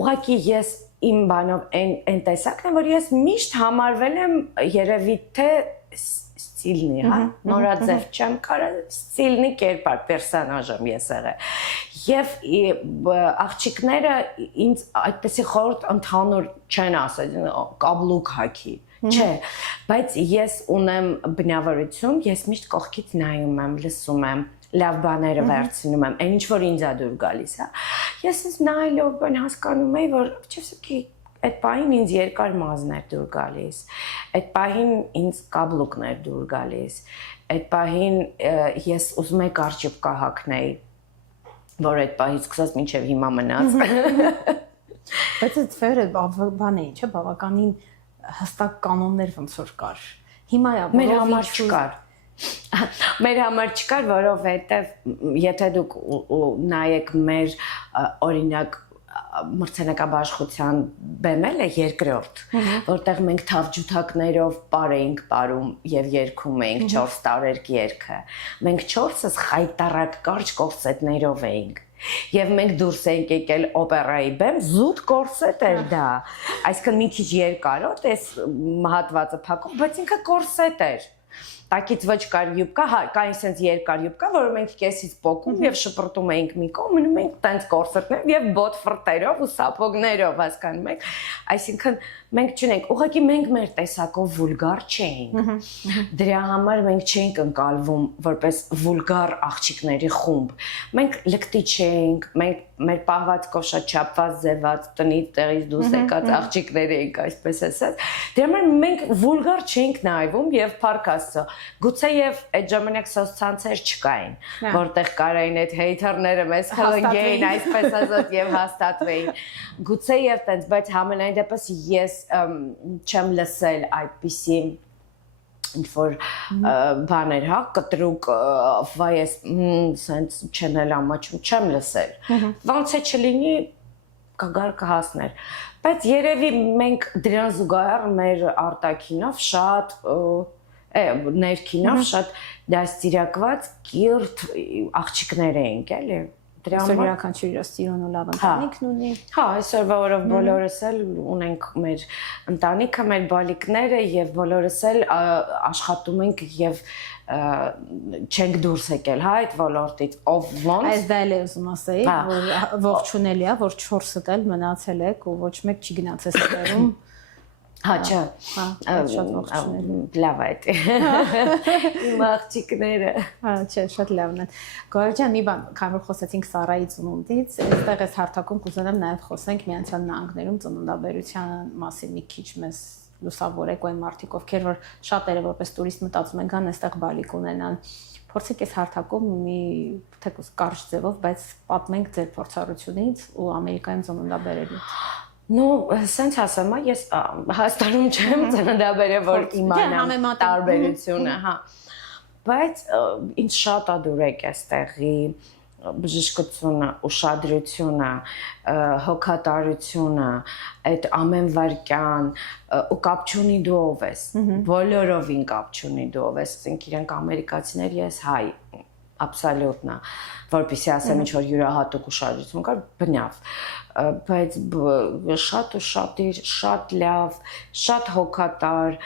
Ուղղակի ես իմ բանով այն տեսակն եմ, որ ես միշտ համարվել եմ երևի թե ստիլնի, հա, նորաձև չեմ կարել, ստիլնի կերպար, պերսոնաժ եմ ես եղել։ Եվ աղջիկները ինձ այդպեսի խորհուրդ ընդհանուր չեն ասել, կաբլուկ հագի, չէ, բայց ես ունեմ բնավորություն, ես միշտ կողքից նայում եմ, լսում եմ, լավ բաները վերցնում եմ, այն ինչ որ ինձ է դուր գալիս, հա։ Ես ինձ նայելով բան հասկանում եի, որ չեսքի այդ պահին ինձ երկար մազներ դուր գալիս, այդ պահին ինձ կաբլուկներ դուր գալիս, այդ պահին ես ուզում եի կարճ յուբկա հագնեի, որ այդ պահից սկսած մինչև հիմա մնաց։ Բայց այդ ֆերը բան է, չէ՞, բավականին հստակ կանոններ ոնց որ կար։ Հիմա է մեր համար չկար։ Մեր համար չկար, որովհետև եթե դուք նայեք մեր օրինակ մրցանակաբաշխության բեմելը երկրորդ, որտեղ մենք թավջութակներով պար էինք պարում եւ երգում էինք 4 տարերկ երգը։ Մենք 4-ս խայտարակ կարճ կորսետներով էինք։ Եվ մենք դուրս էինք եկել օպերայի բեմ, զուտ կորսետ էր դա։ Այսինքն մի քիչ երկարոտ, այս հատվածը փակող, բայց ինքը կորսետ էր։ Տակից ոչ կար յուբկա, կային sense երկար յուբկա, որը մենք կեսից պոկում եւ շպրտում էինք մի կողմ, մնում էինք տենց կորսետներ եւ բոտ ֆրտերով ու սապոգներով, հասկանում եք։ Այսինքն մենք չունենք, ուղղակի մենք մեր տեսակով վուլգար չէինք։ Դրա համար մենք չէինք ընկալվում որպես վուլգար աղջիկների խումբ։ Մենք լկտի չէինք, մենք մեր պահվածքով շատ չափված ձևած տնից տեղից դուրս եկած աղջիկներ էինք, այսպես ասած։ Դրա համար մենք վուլգար չէինք նայվում եւ փառք Աստծո, գուցեև այդ ժամանակ սոցցանցեր չկային, որտեղ կարային այդ հեյթերները մեզ խլնգեին, այսպես ասած եւ հաստատվեին։ Գուցեև տենց, բայց համենայն դեպս ես չեմ լսել այդպիսի ինչ-որ բաներ, հա, կտրուկ, վայ ես սենց չեն էլ ամաչում, չեմ լսել։ Ոնց է չլինի, կգար կհասներ։ Բայց երևի մենք դրան զուգահեռ մեր արտաքինով շատ, ներքինով շատ դաստիարակված կիրթ աղջիկներ էինք, էլի։ Այսօր յուրաքանչյուր իր սիրուն ու լավ ընտանիքն ունի։ Հա, այսօրվա օրով բոլորս էլ ունենք մեր ընտանիքը, մեր բալիկները եւ բոլորս էլ աշխատում ենք եւ չենք դուրս եկել, հա, այդ ոլորտից, ով ոնց։ Այս դա էլ ուզում ասեի, որ ողջունելի է, որ 4-ը էլ մնացել եք ու ոչ մեկ չի գնացել ստերում։ Հա, չէ։ Շատ ողջունելի։ Լավ է դա։ Իմ աղջիկները։ Հա, չէ, շատ լավն է։ Գոյա ջան, մի բան, քանի որ խոսեցինք Սարայի ծնունդից, այստեղ էս հարթակում կուզենամ նաև խոսենք Միացյալ Նահանգներում ծննդաբերության մասին մի քիչ մեզ լուսավորեք այն մարդիկ, ովքեր որ շատերը որպես տուրիստ մտածում են գան այստեղ բալիկ ունենան։ Փորձեք այս հարթակում մի թեկուզ կարճ ձևով, բայց պատմենք ձեր փորձառությունից ու Ամերիկայում ծննդաբերելու։ Ну, սենց ասեմ, ես Հայաստանում չեմ ծննդաբերել, որ իմանամ տարբերությունը, հա։ Բայց ինձ շատ ադուրեք այստեղի բժշկությունը, ուշադրությունը, հոգատարությունը, այդ ամեն վարքյան ու կապ չունի դու ով ես, բոլորովին կապ չունի դու ով ես, ասենք իրանք ամերիկացիներ, ես հայ, абсолютно, որպեսզի ասեմ ինչ որ յուրահատուկ ուշադրություն կար, բնավ, բայց շատ ու շատ լավ, շատ հոգատար,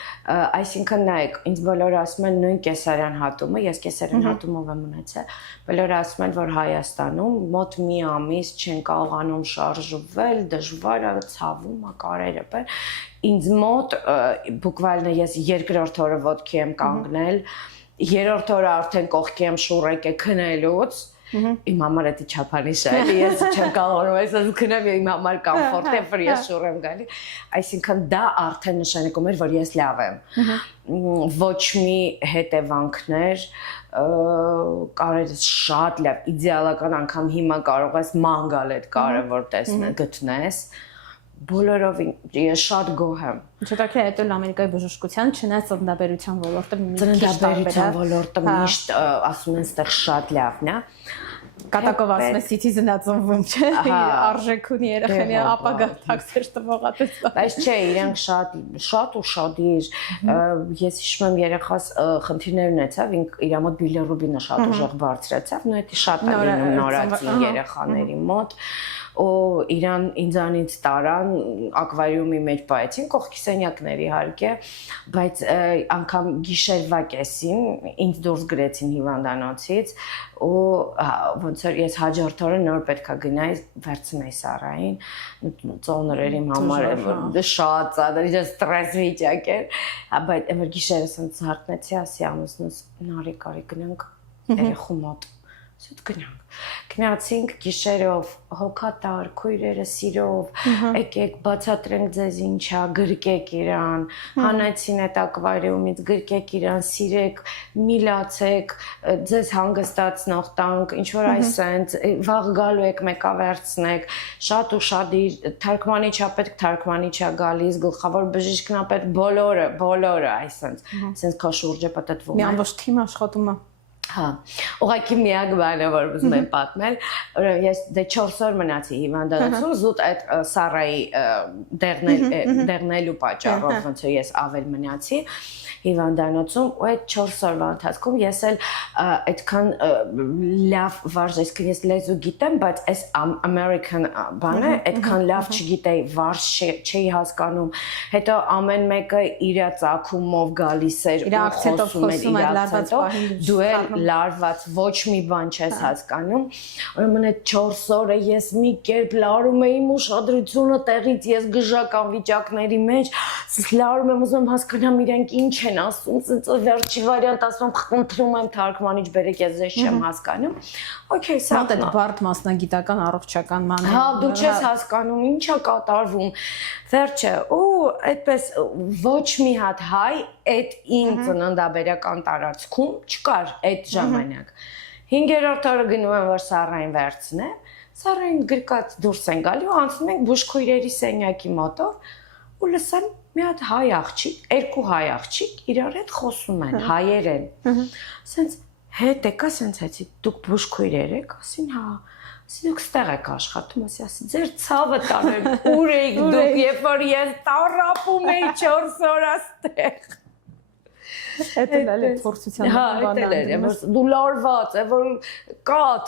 այսինքն նայեք, ինձ բոլորը ասում են նույն կեսարյան հատումը, ես կեսարյան հատումով եմ ունեցել, բոլորը ասում են, որ Հայաստանում մոտ մի ամիս չեն կարողանում շարժվել, դժվար է, ցավում է կարերը, ինձ մոտ բուկվալն ես երկրորդ օրը ոտքի եմ կանգնել, երրորդ օրը արդեն կողքի եմ շուռ եկե քնելուց, իմ համար դա չափանիշ է, ես չեմ կարողանում այսպես քնեմ, իմ համար կոմֆորտ է, որ ես շուռ եմ գալի, այսինքն դա արդեն նշանակում էր, որ ես լավ եմ, ոչ մի հետևանքներ, կարելի շատ լավ, իդեալական անգամ հիմա կարող ես ման գալ այդ կարևոր գտնես, բոլորովին ես շատ գոհ եմ։ Ինչո՞ւտակի հետո Ամերիկայի բժշկության չնայած ծննդաբերության ոլորտը մի քիչ ծննդաբերության ոլորտը միշտ ասում են ստեղ շատ լավն է։ Կատակով ասում են citizen-ը ծնվում, չէ՞, արժեք ունի երեխանի ապագա թաքցեր տվողատես։ Բայց չէ, իրենք շատ ու շատիր, ես հիշում եմ երեխաս խնդիրներ ունեցավ, իր մոտ բիլիռուբինը շատ ուժեղ բարձրացավ, նույն էդի շատ է լինում նորածին երեխաների մոտ ու իրան ինձանից տարան ակվարիումի մեջ պայեցին, կողքի սենյակներ իհարկե, բայց անգամ գիշերվա կեսին ինձ դուրս գրեցին հիվանդանոցից ու ոնց որ ես հաջորդ օրը նոր պետքա գնայի վերցնեի Սարային, ծոներերի համար որ շատ ծանր, իհարկե ստրես վիճակ էր, բայց որ գիշերը սենց հարթնեցի, ասի ամուսնուս նարի կարի գնանք երեխու մոտ Սուտ գնացինք գիշերով հոգատար քույրերը սիրով եկեք բացատրենք ձեզ ինչա գրկեք իրան հանեցին այդ ակվարիումից գրկեք իրան սիրեք միլացեք ձեզ հանգստացնող տանք ինչ որ այսենց վաղ գալու եք մեկա վերցնեք շատ ուշադիր թարգմանիչա պետք թարգմանիչա գալիս գլխավոր բժիշկնա պետք բոլորը այսենց քո շուրջը պատտվում մի ամբողջ թիմ աշխատում է Հա, ուղղակի միակ բանը, որ ուզում եմ պատմել, ես դե 4 օր մնացի հիվանդանոցում, զուտ այդ Սարայի դեղնելու պատճառով, ոնց որ ես ավել մնացի հիվանդանոցում, ու այդ 4 օրվա ընթացքում ես էլ այդքան լավ վարժ, այսինքն ես լեզու գիտեմ, բայց այս American բանը այդքան լավ չգիտեի, վարժ չէի հասկանում, հետո ամեն մեկը իր ծագումով գալիս էր ու խոսում էր իր ակցենտով, դու էլ լարված ոչ մի բան չես հասկանում, ուրեմն այդ 4 օրը ես մի կերպ լարում էի իմ ուշադրությունը տեղից, ես գժական վիճակների մեջ, լարում եմ ուզում հասկանամ իրենք ինչ են ասում, վերջի վարիանտ ասում խնդրում եմ թարգմանիչ բերեք, ես ձեզ չեմ հասկանում։ Okay, սա այդ բարդ մասնագիտական առողջական մանր։ Հա, դու չես հասկանում ինչա կատարվում։ Վերջը, ու այդպես ոչ մի հատ հայ այդ իմ ծննդաբերական տարածքում չկար այդ ժամանակ։ 5-րդ օրը գնում եմ որ Սարային վերցնեմ, Սարային գրկած դուրս են գալի ու անցնում ենք բուժքույրերի սենյակի մոտով ու լսեմ մի հատ հայ աղջիկ, երկու հայ աղջիկ իրար հետ խոսում են, հայերեն։ Սենց հետ եկա սենց էցի, դուք բուժքույրեր եք, ասին հա, ասի դուք ստեղ եք աշխատում, ասի ձեր ցավը տանեմ, ուր եք դուք, երբ որ ես տառապում էի 4 օր աստեղ։ Այդ էլ է փորձության բանը, դու լարված, որ կաթ,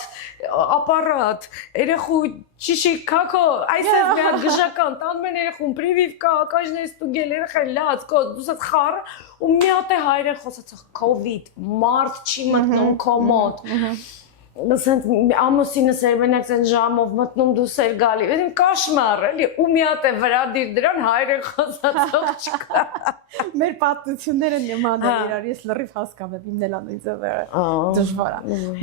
ապարատ, երեխու ճիշի քակո, այսպես մի հատ գժական, տանում են երեխուն, պրիվիվկա, ակաժներ ստուգել, երեխան լաց, դուս այդ խառը, ու մի հատ է հայրեն խոսացող, COVID, մարդ չի մտնում քո մոտ, ասենց ամուսինս էր մենակ այն ժամով մտնում դուս էր գալի, այն կաշմար էլի, ու մի հատ է վրա դիր դրան հայրեն խոսացող չկա։ Մեր պատմությունները նման են իրար, ես լրիվ հասկանում եմ, իմն էլ անիծը դժվար է։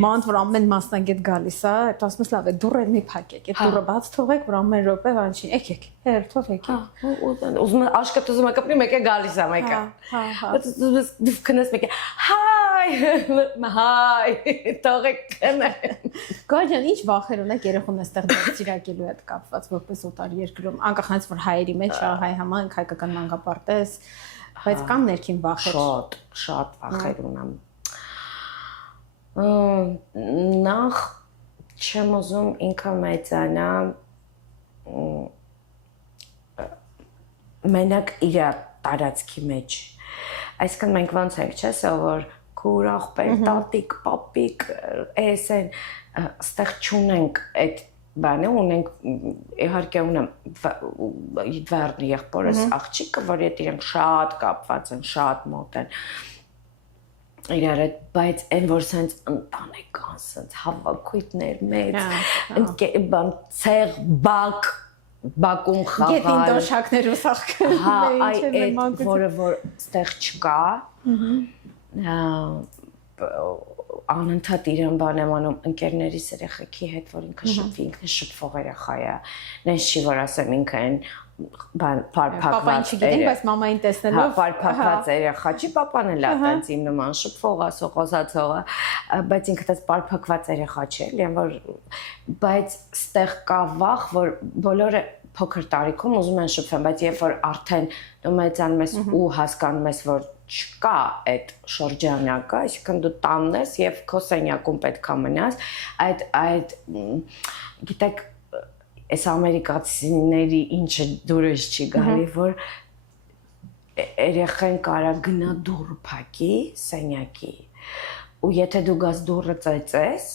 Մանդ որ ամեն մասնագետ գալիս է, այդ ասում ես լավ է, դուռը մի փակեք, այդ դուռը բաց թողեք, որ ամեն րոպե վանչի, եկեք, հեր թողեք։ Ուզում եմ աշկատ ուզում եմ կպնի, մեկը գալիս է մեկը։ Դու քնես մեկը, հայ, թողեք կնեմ։ Գաջան, ինչ վախեր ունեք երեխուն այստեղ դաստիարակելու հետ կապված, որպես օտար երկրում, անկախ նրանից որ հայերի մեջ է, հայ համայնք, հայկական մանկապարտեզ, բայց կան ներքին վախեր։ Շատ վախեր ունեմ։ Նախ չեմ ուզում ինքը մեծանա մենակ իր տարածքի մեջ։ Այսինքն մենք ոնց ենք, չէ՞, որ քուրախ, տատիկ, պապիկ, էսեն ստեղ չունենք այդ բանը, ունենք իհարկե ունեմ վարդի եղբորս աղջիկը, որ հետ իրենք շատ կապված են, շատ մոտ են իրար հետ, բայց այն որ սենց ընտանեկան, սենց հավաքույթներ մեծ, բան ցեղ բակ բակում խաղալ։ Գետին դոշակներ ու սաղկել։ Հա, այդ որը որ ստեղ չկա։ Անընդհատ իրան բան եմ անում ընկերներիս երեխեքի հետ, որ ինքը շփվի, ինքը շփվող երեխա է։ Նենց չի որ ասեմ ինքը այն բան պապային չգիտենք, բայց մամային տեսնելով պարփակված երեխա չի, պապան էլ է տենց իմ նման շփվող, ասողոսացողը, բայց ինքը տես պարփակված երեխա չէ, որ բայց ստեղ կա վախ, որ բոլորը փոքր տարիքում ուզում են շփվեն, բայց երբ որ արդեն դու մեծանում ես ու հասկանում ես, որ չկա այդ շրջանակը, այսինքն դու տանն ես եւ քո սենյակում պետք է մնաս, այդ գիտեք այս ամերիկացիների ինչը դուրս չի գալի, որ երեխան կարա գնա դուռ փակի սենյակի ու եթե դու գաս դուռը ծեծես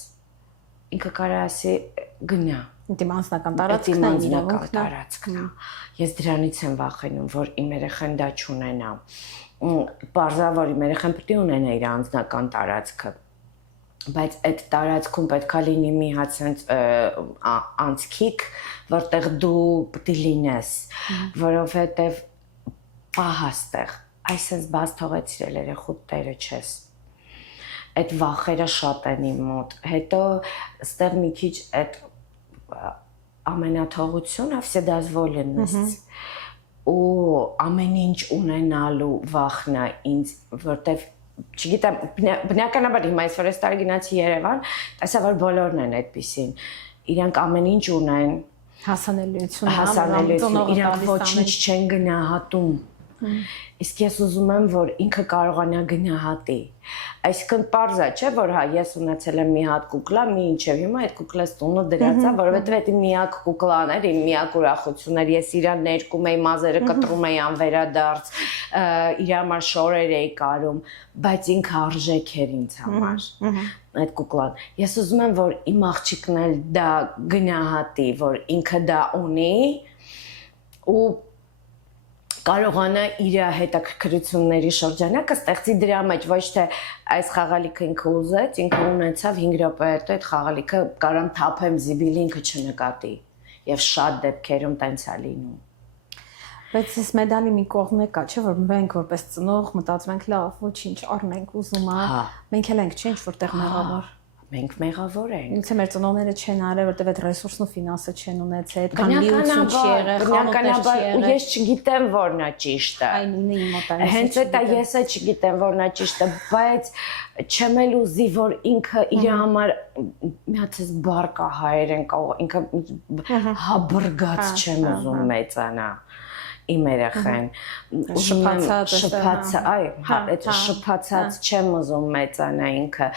ինքը կարա ասի գնա Իմ անձնական տարածքն է, ես դրանից եմ վախենում, որ իմ երեխան դա չունենա, պարզավոր իմ երեխան պետք է ունենա իր անձնական տարածքը, բայց այդ տարածքում պետք է լինի մի հատ sense անցքիկ, որտեղ դու պետք է լինես, որովհետև պահաստեղ, այսպես բաց թողեցրել երեխուդ տերը չես։ այդ վախերը շատ են իմ մոտ։ Հետո ստեղ մի քիչ այդ ամենաթողությունը все дозволенность ու ամեն ինչ ունենալու վախն է ինձ, որտեվ չգիտեմ, բնականաբար հիմա այսօր ես տարի գնացի Երևան, տեսա որ բոլորն են այդպեսին։ Իրանք ամեն ինչ ունեն, հասանելիություն, իրանք ոչինչ չեն գնահատում։ Իսկ ես ուզում եմ, որ ինքը կարողանա գնահատի։ Այսինքն պարզ է, չէ՞, որ հա ես ունեցել եմ մի հատ կուկլա, մի ինչև հիմա այդ կուկլաս տունը դրած է, որովհետև դա իմ միակ կուկլան էր, իմ միակ ուրախությունն էր։ Ես իրան ներկում էի, մազերը կտրում էի անվերադարձ, իր համար շորեր էի կարում, բայց ինքը արժեք էր ինձ համար։ Այդ կուկլան։ Ես ուզում եմ, որ իմ աղջիկն էլ դա գնահատի, որ ինքը դա ունի ու կարողանա իր հետաքրքրությունների շրջանակը ստեղծի դրա մեջ, ոչ թե այս խաղալիքը ինքը ուզեց, ինքը ունեցավ 5 րոպե հետո այդ խաղալիքը կարամ թափեմ զիբիլի ինքը չնկատի եւ շատ դեպքերում տենց է լինում։ Բայց այս մեդալի մի կողմն է կա, չէ՞ որ մենք որպես ծնող մտածում ենք լավ, ոչինչ, առնենք ուզում է, մենք էլ ենք չէ՞ ինչ որտեղ մեղավոր։ Մենք մեղավոր ենք։ Ինձ մեր ծնողները չեն արել, որտեվ այդ ռեսուրսն ու ֆինանսը չեն ունեցել, այդքան լիություն չի եղել, խանութներ չի եղել։ Ես չգիտեմ որն է ճիշտը։ Այն ինը իմ մոտ է։ Հենց դա ես էլ չգիտեմ որն է ճիշտը, բայց չեմ էլ ուզի որ ինքը իր համար մի հատ էս բառ կա հայերեն կարող ինքը հաբրգած չեմ ուզում մեծանա իմ երեխան շփացած այ հա այդ շփացած չեմ ուզում մեծանա ինքը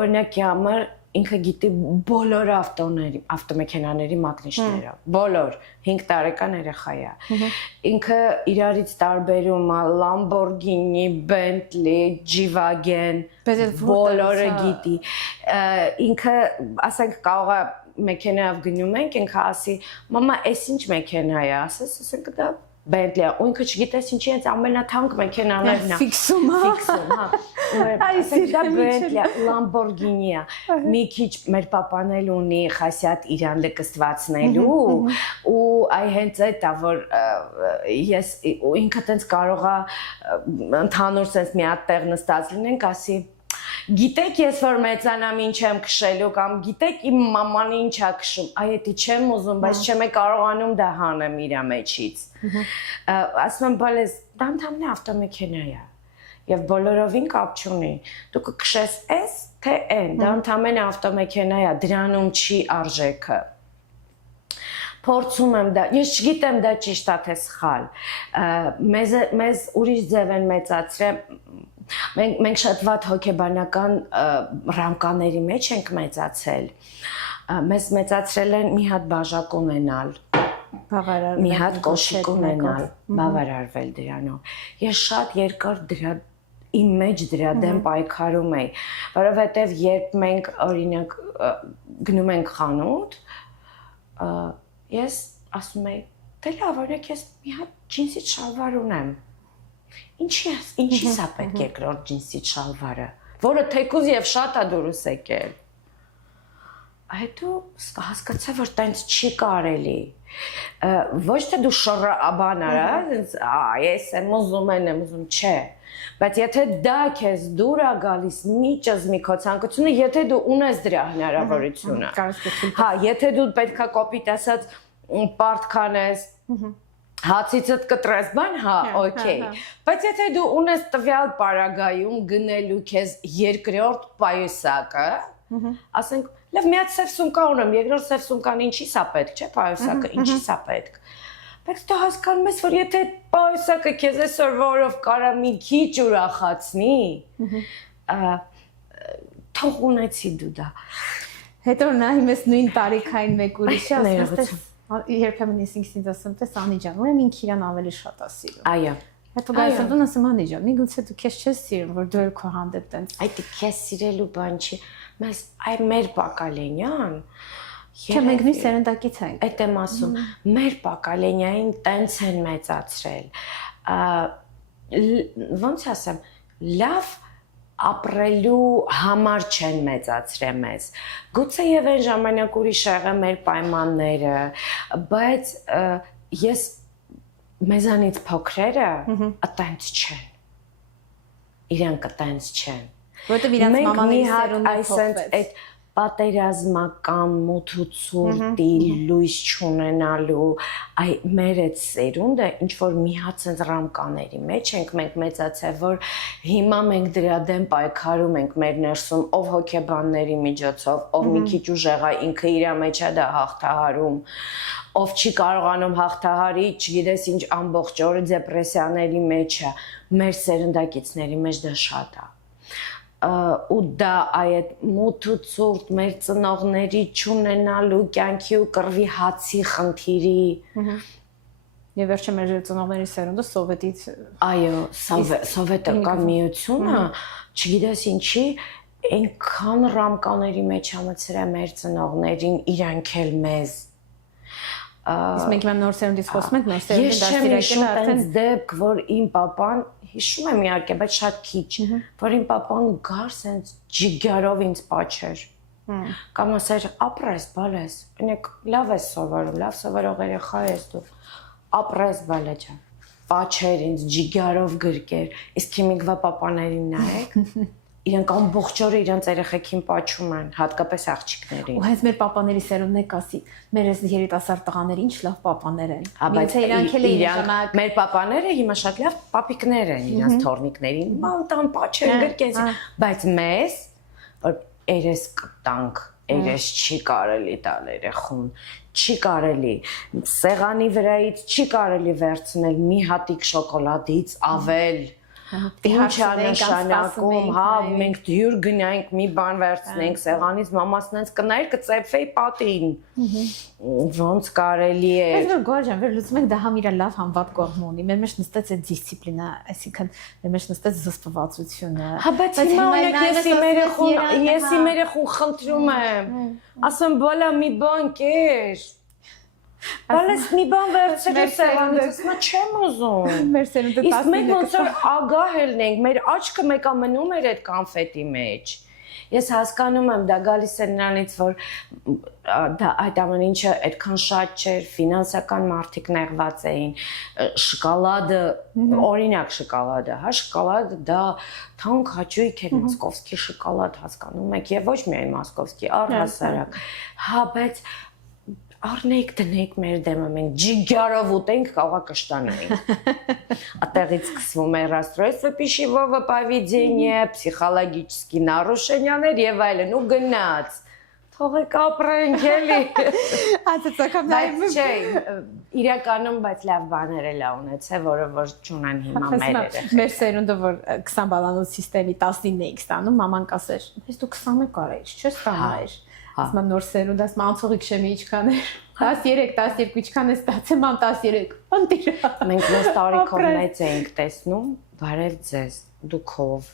օրինակի համար ինքը գիտի բոլոր ավտոմեքենաների մակնիշները բոլոր 5 տարեկան երեխա է ինքը իրարից տարբերում է Lamborghini, Bentley, G-Wagen բոլորը գիտի ինքը ասենք կարող է մեքենայով գնում ենք ինքը ասի մամա էս ինչ մեքենա է ասես ասենք դա Bentley-ը ու ինքը չգիտես ինչի հենց ամենաթանկ մեքենաներն է ֆիքսում հա այսինքն դա Bentley-ը Lamborghini-ը մի քիչ մեր papan էլ ունի խասյատ իրան լկստվածնելու ու այ հենց այդ է որ ես ինքը տենց կարող է ընդհանուր sense մի հատ տեղ նստած լինենք ասի Գիտեք ես որ մեծանամ ինչ եմ քշելու կամ գիտեք իմ մաման ինչ է քշում այ էդի չեմ ուզում բայց չեմ կարողանում դա հանեմ իր մեջից ասում եմ բալես դա ընդամենը ավտոմեքենա է եւ բոլորովին կապ չունի դու կքշես էս թե այն դա ընդամենը ավտոմեքենա է դրանում չի արժեքը փորձում եմ դա ես չգիտեմ դա ճիշտ է թե սխալ մեզ ուրիշ ձև են մեծացրել Մենք շատ վատ հոգեբանական ռամկաների մեջ ենք մեծացել։ Մեզ մեծացրել են մի հատ բաժակ ունենալ, մի հատ կոշիկ ունենալ, բավարարվել դրանով։ Ես շատ երկար դրա իմ մեջ դրա դեմ պայքարում էի, որովհետև երբ մենք օրինակ գնում ենք խանութ, ես ասում եի, դե լավ, օրինակ ես մի հատ ջինսի շալվար ունեմ։ Ինչի սա պետք երկրորդ ջինսի շալվարը, որը թեկուզ եւ շատ է դուրս եկել։ Հետո հասկացա, որ տենց չի կարելի։ Ոչ թե դու շռաբան արա, ես եմ ուզում, չէ։ Բայց եթե դա քեզ դուր է գալիս մի ճզմի քո ցանկությունը, եթե դու ունես դրա հնարավորությունը։ Հա, եթե դու պետքա կոպիտ ասած պարտ քանես, հացիցդ կտրես բան, հա, օքեյ։ Բայց եթե դու ունես տվյալ պարագայում գնելու քեզ երկրորդ պայուսակը, ասենք, լավ, մի հատ սև սումկա ունեմ, երկրորդ սև սումկան ինչի սա պետք, չէ, պայուսակը, ինչի սա պետք։ Բայց դու հասկանում ես, որ եթե պայուսակը քեզ այսօր որով կարա մի քիչ ուրախացնի, թող ունեցի դու դա։ Հետո նայում ես նույն տարիքային մեկ ուրիշը, ասես երբեմն ես ինքս ասում տես Անի ջան, ուրեմն ինքը իրան ավելի շատ է սիրում։ Այո։ Հետո գալիս եմ ասում Անի ջան, միգուցե դու քեզ չես սիրում, որ դու էլ քո հանդեպ տենց։ Այդ քեզ սիրելու բան չի։ Մեզ այ մեր Պակալենյան։ Չէ, մենք նույն սերնդակից ենք։ Այդ եմ ասում, մեր Պակալենյային տենց են մեծացրել։ Ոնց ասեմ, լավ ապրելու համար չեն մեծացրել մեզ։ Գուցե եւ այն ժամանակ ուրիշ եղան մեր պայմանները, բայց ես մեզանից փոքրերը այտենց չեն։ Իրանք այտենց չեն։ Որովհետև իրանց մամաների սերունդը այսենց այդ պատերազմական մութուցուրտի լույս չունենալու այ մեր այդ սերունդը ինչ որ մի հատ sense ռամկաների մեջ ենք մենք մեծացել որ հիմա մենք դրա դեմ պայքարում ենք մեր ներսում ով հոգեբանների միջոցով ով մի քիչ ուժեղա ինքը իր մեջ է դա հաղթահարում ով չի կարողանում հաղթահարի չգիտես ինչ ամբողջ օրը դեպրեսիաների մեջ է մեր սերնդակիցների մեջ դա շատ է ու դա այդ մութուցուրտ մեր ծնողների չունենալու կյանքի ու կռվի հացի խնդիրի եւ վերջը մեր ծնողների սերունդը սովետից այո սովետական միությունը չգիտես ինչի այնքան ռամկաների մեջ համեցրել մեր ծնողներին իրանք էլ մեզ իսկ մենք իմ նոր սերունդից խոսում ենք նոր սերունդը դաստիարակել է արդեն դեպք որ իմ papan հիշում եմ իհարկե, բայց շատ քիչ, որ իմ papan գար սենց ջիգարով ինձ պաչեր։ Կամ ասեր, ապրես, բալես, ունեք լավ ես սովորում, լավ սովորող երեխա ես դու, ապրես, բալե ջան։ Պաչեր ինձ ջիգարով գրկեր, իսկ հիմիկվա papaներին նայեք, իրանք ամբողջ օրը իրանց երեխեքին պաչում են, հատկապես աղջիկներին։ Ու հենց մեր papaների սերունդն է կասի, մեր այս երիտասարդ տղաները ինչ լավ papaներ են։ Բայց իրանք էլ իրանք մեր papaները հիմա շատ լավ պապիկներ են իրանց թորնիկներին, բանտան պաչեն գրկես, բայց մեզ որ երես կտանք, երես չի կարելի տալ երեխուն, չի կարելի սեղանի վրայից չի կարելի վերցնել մի հատիկ շոկոլադից ավել Ինչ է նշանակում, հա, մենք դյուր գնայինք, մի բան վերցնենք սեղանից, մամասն ինձ կնայր, կծեփվեի պատին։ Ոնց կարելի է։ Բայց որ գորջան, որ լուծում եք դա համ իր լավ համ վատ կողմ ունի։ Մեր մեջ նստած է դիսցիպլինա, այսինքն մեր մեջ նստած զսպվածությունը։ Հա, բայց հիմա օրինակ ես իմ երեխուն խնդրում եմ։ Ասում բալա մի բան կեր։ Բալես մի բան վերցրել սեղանից, նա չեմ ուզում։ Մեր սերունդը 10 Իսկ մենք ոնց որ ագահելն ենք, մեր աչքը մեկա մնում էր այդ կոնֆետի մեջ։ Ես հասկանում եմ, դա գալիս է նրանից, որ դա այդ ամեն ինչը այդքան շատ չէր, ֆինանսական մարդիկ նեղված էին, շոկոլադը, օրինակ շոկոլադը, հա, շոկոլադը դա թանկ հաճույք էր, մոսկովսկի շոկոլադ հասկանում եք, եւ ոչ միայն մոսկովսկի, առհասարակ։ Հա, բայց Արնեիք դնեիք մեր դեմը, մենք ջիգարով ուտենք, կաղա կշտանայինք։ Ատեղից սկսվում է расстройство пищевого поведения, психологические нарушения եւ այլն ու գնաց։ Թողեք ապրենք էլի։ Ացածակամ նայում չէ, իրականում բայց լավ բաներ էլ ունեցել, որը որ չունեն հիմա մեր երեխեքները։ Մեր սերունդը որ 20 բալանոց համակարգի 19 էիք ստանում, մաման կասեր, «Ես դու 20-ը կարեիր, չես ստանայր»։ Ասում նոր սերունդ, ասում անցողիկ շեմի ինչքան էր 13, 12 ինչքան է ստացել, ման 13։ Անտիրա։ Մենք մեզ տարիքով մեծ էինք տեսնում, բարև ձեզ, դուքով։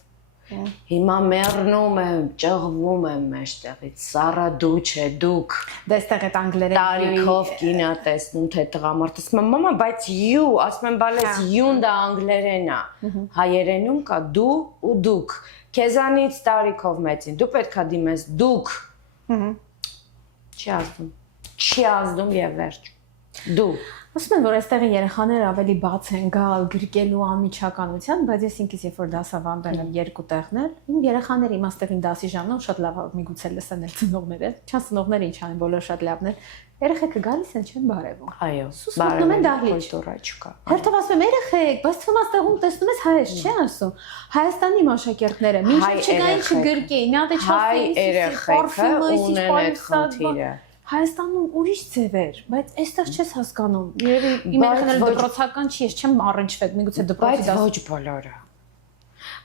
Հիմա մեռնում եմ, ճղվում եմ մեջտեղից, սառա դու չէ, դուք։ Դեստեղ այդ անգլերեն տարիքով կինա տեսնում, թե տղամարդ, ասում եմ, մամա, բայց you, ասում եմ, բալես you-ն դա անգլերեն է։ Հայերենում կա դու ու դուք։ Քեզանից տարիքով մեծին, դու պետքա դիմես դուք։ Չի ազդում եւ վերջ։ Դու ասում են որ այստեղի երեխաները ավելի բաց են գալ գրկելու անմիջականության, բայց ես ինքս երբ որ դասավանդել եմ երկու տեղներ, իմ երեխաները իմաստեղին դասի ժամանակ շատ լավ միգուցե լսեն էլ ծնողները, չան ծնողները ինչ անեն, բոլոր շատ լավն են։ Երեխեքը գալիս են չեն բարևում։ Այո, բարևում են դահլիճ։ Կուլտուրա չկա։ Հերթով ասում եմ երեխեք, բայց թվամաստեղում տեսնում ես հայեր չի ասում։ Հայաստանի աշակերտները միշտ չգային չգրկեին, մի հատ չասի Հայաստանում ուրիշ ձև էր, բայց այստեղ չես հասկանում։ Երևի իմ երեխաները դպրոցական չի, ես չեմ առնչվել, միգուցե դպրոցի դաս։ Բայց ոչ բոլորը։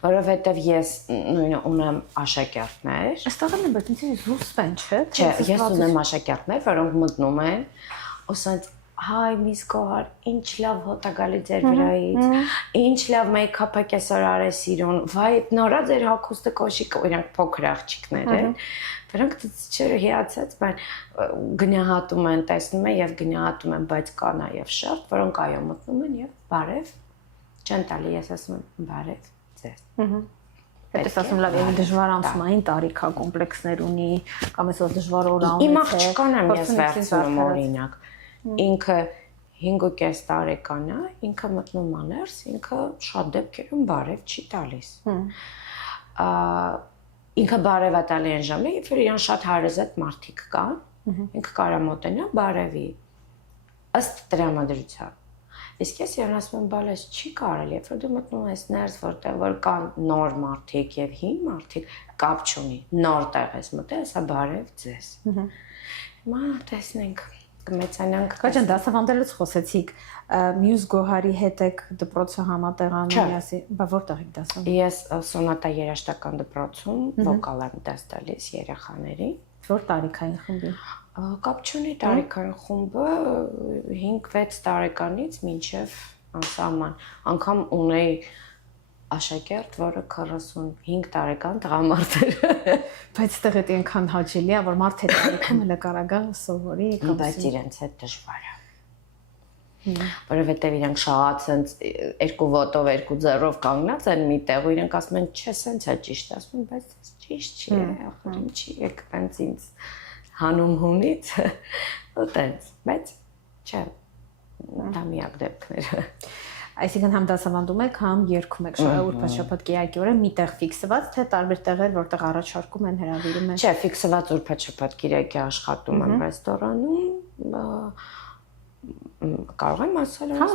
Որովհետև ես նույնը ունեմ աշակերտներ։ Այստեղ են, բայց ինձ զուսպ են, չէ՞։ Չէ, ես ունեմ աշակերտներ, որոնք մտնում են, ասած հայ միսկոհար, ինչ լավ հոտ է գալի ձեր վրայից, ինչ լավ մեյքափ եք այսօր արել սիրուն, վայ, նորա ձեր հագուստը կոշիկ, իրանք փոքր աղջիկներ են, որոնք չէ հիացած, բայց գնահատում են, տեսնում են եւ գնահատում են, բայց կա նաեւ շատ, որոնք այո մտնում են եւ բարև, չեն տալի, ես ասում եմ բարև ձեզ։ Հետո ասում լավ, եւ դժվար անցումային տարիքա կոմպլեքսներ ունի, կամ այսօր դժվար օր ունի։ Իմ աղջկան եմ ես վերցնում օրինակ։ Ինքը 5.5 տարեկան է, ինքը մտնում աներս, ինքը շատ դեպքերում բարև չի տալիս։ ինքը բարևա տալի այն ժամը, երբ որ իրան շատ հարազատ մարդիկ կան, ինքը կարա մոտենա բարևի ըստ տրամադրության։ Իսկ ես իրան ասում եմ, բալես չի կարելի, երբ որ դու մտնում ես ներս, որտեղ որ կան նոր մարդիկ եւ հին մարդիկ, կապ չունի, նոր տեղ ես մտել, ասա բարև ձեզ։ Հիմա տեսնենք, կմեծանանք։ Քաջան դասավանդելուց խոսեցիք, մյուս Գոհարի հետ եք դպրոցը համատեղանում միասին, բա որտեղ եք դասում։ Ես Սոնատա երաժշտական դպրոցում վոկալ եմ դաս տալիս երեխաներին։ Որ տարիքային խմբի։ Կապ չունի տարիքային խումբը 5-6 տարեկանից մինչև անսահման, անգամ ունեի աշակերտ, որը 45 տարեկան տղամարդ էր։ Բայց տեղը այնքան հաճելի է, որ մարդ հետ տարիքում հələ կարագա սովորի, բայց իրենց հետ դժվար է։ Որովհետև իրենք շաղացած երկու ոտով, երկու ձեռով կանգնած են մի տեղ ու իրենք ասում են, չէ, սենց է ճիշտ, ասում են, բայց դա ճիշտ չի, ախր ինչի եք տենց ինձ հանում հունից, ու տենց, բայց չէ, դա միակ դեպքն էր։ Այսինքն համ դասավանդում եք, համ երգում եք ուրբաթ-շաբաթ կիրակի օրը միտեղ ֆիքսված, թե տարբեր տեղեր, որտեղ առաջարկում են, հրավիրում են։ Չէ, ֆիքսված ուրբաթ-շաբաթ կիրակի աշխատում եմ ռեստորանում, կարող եմ ասել, հա,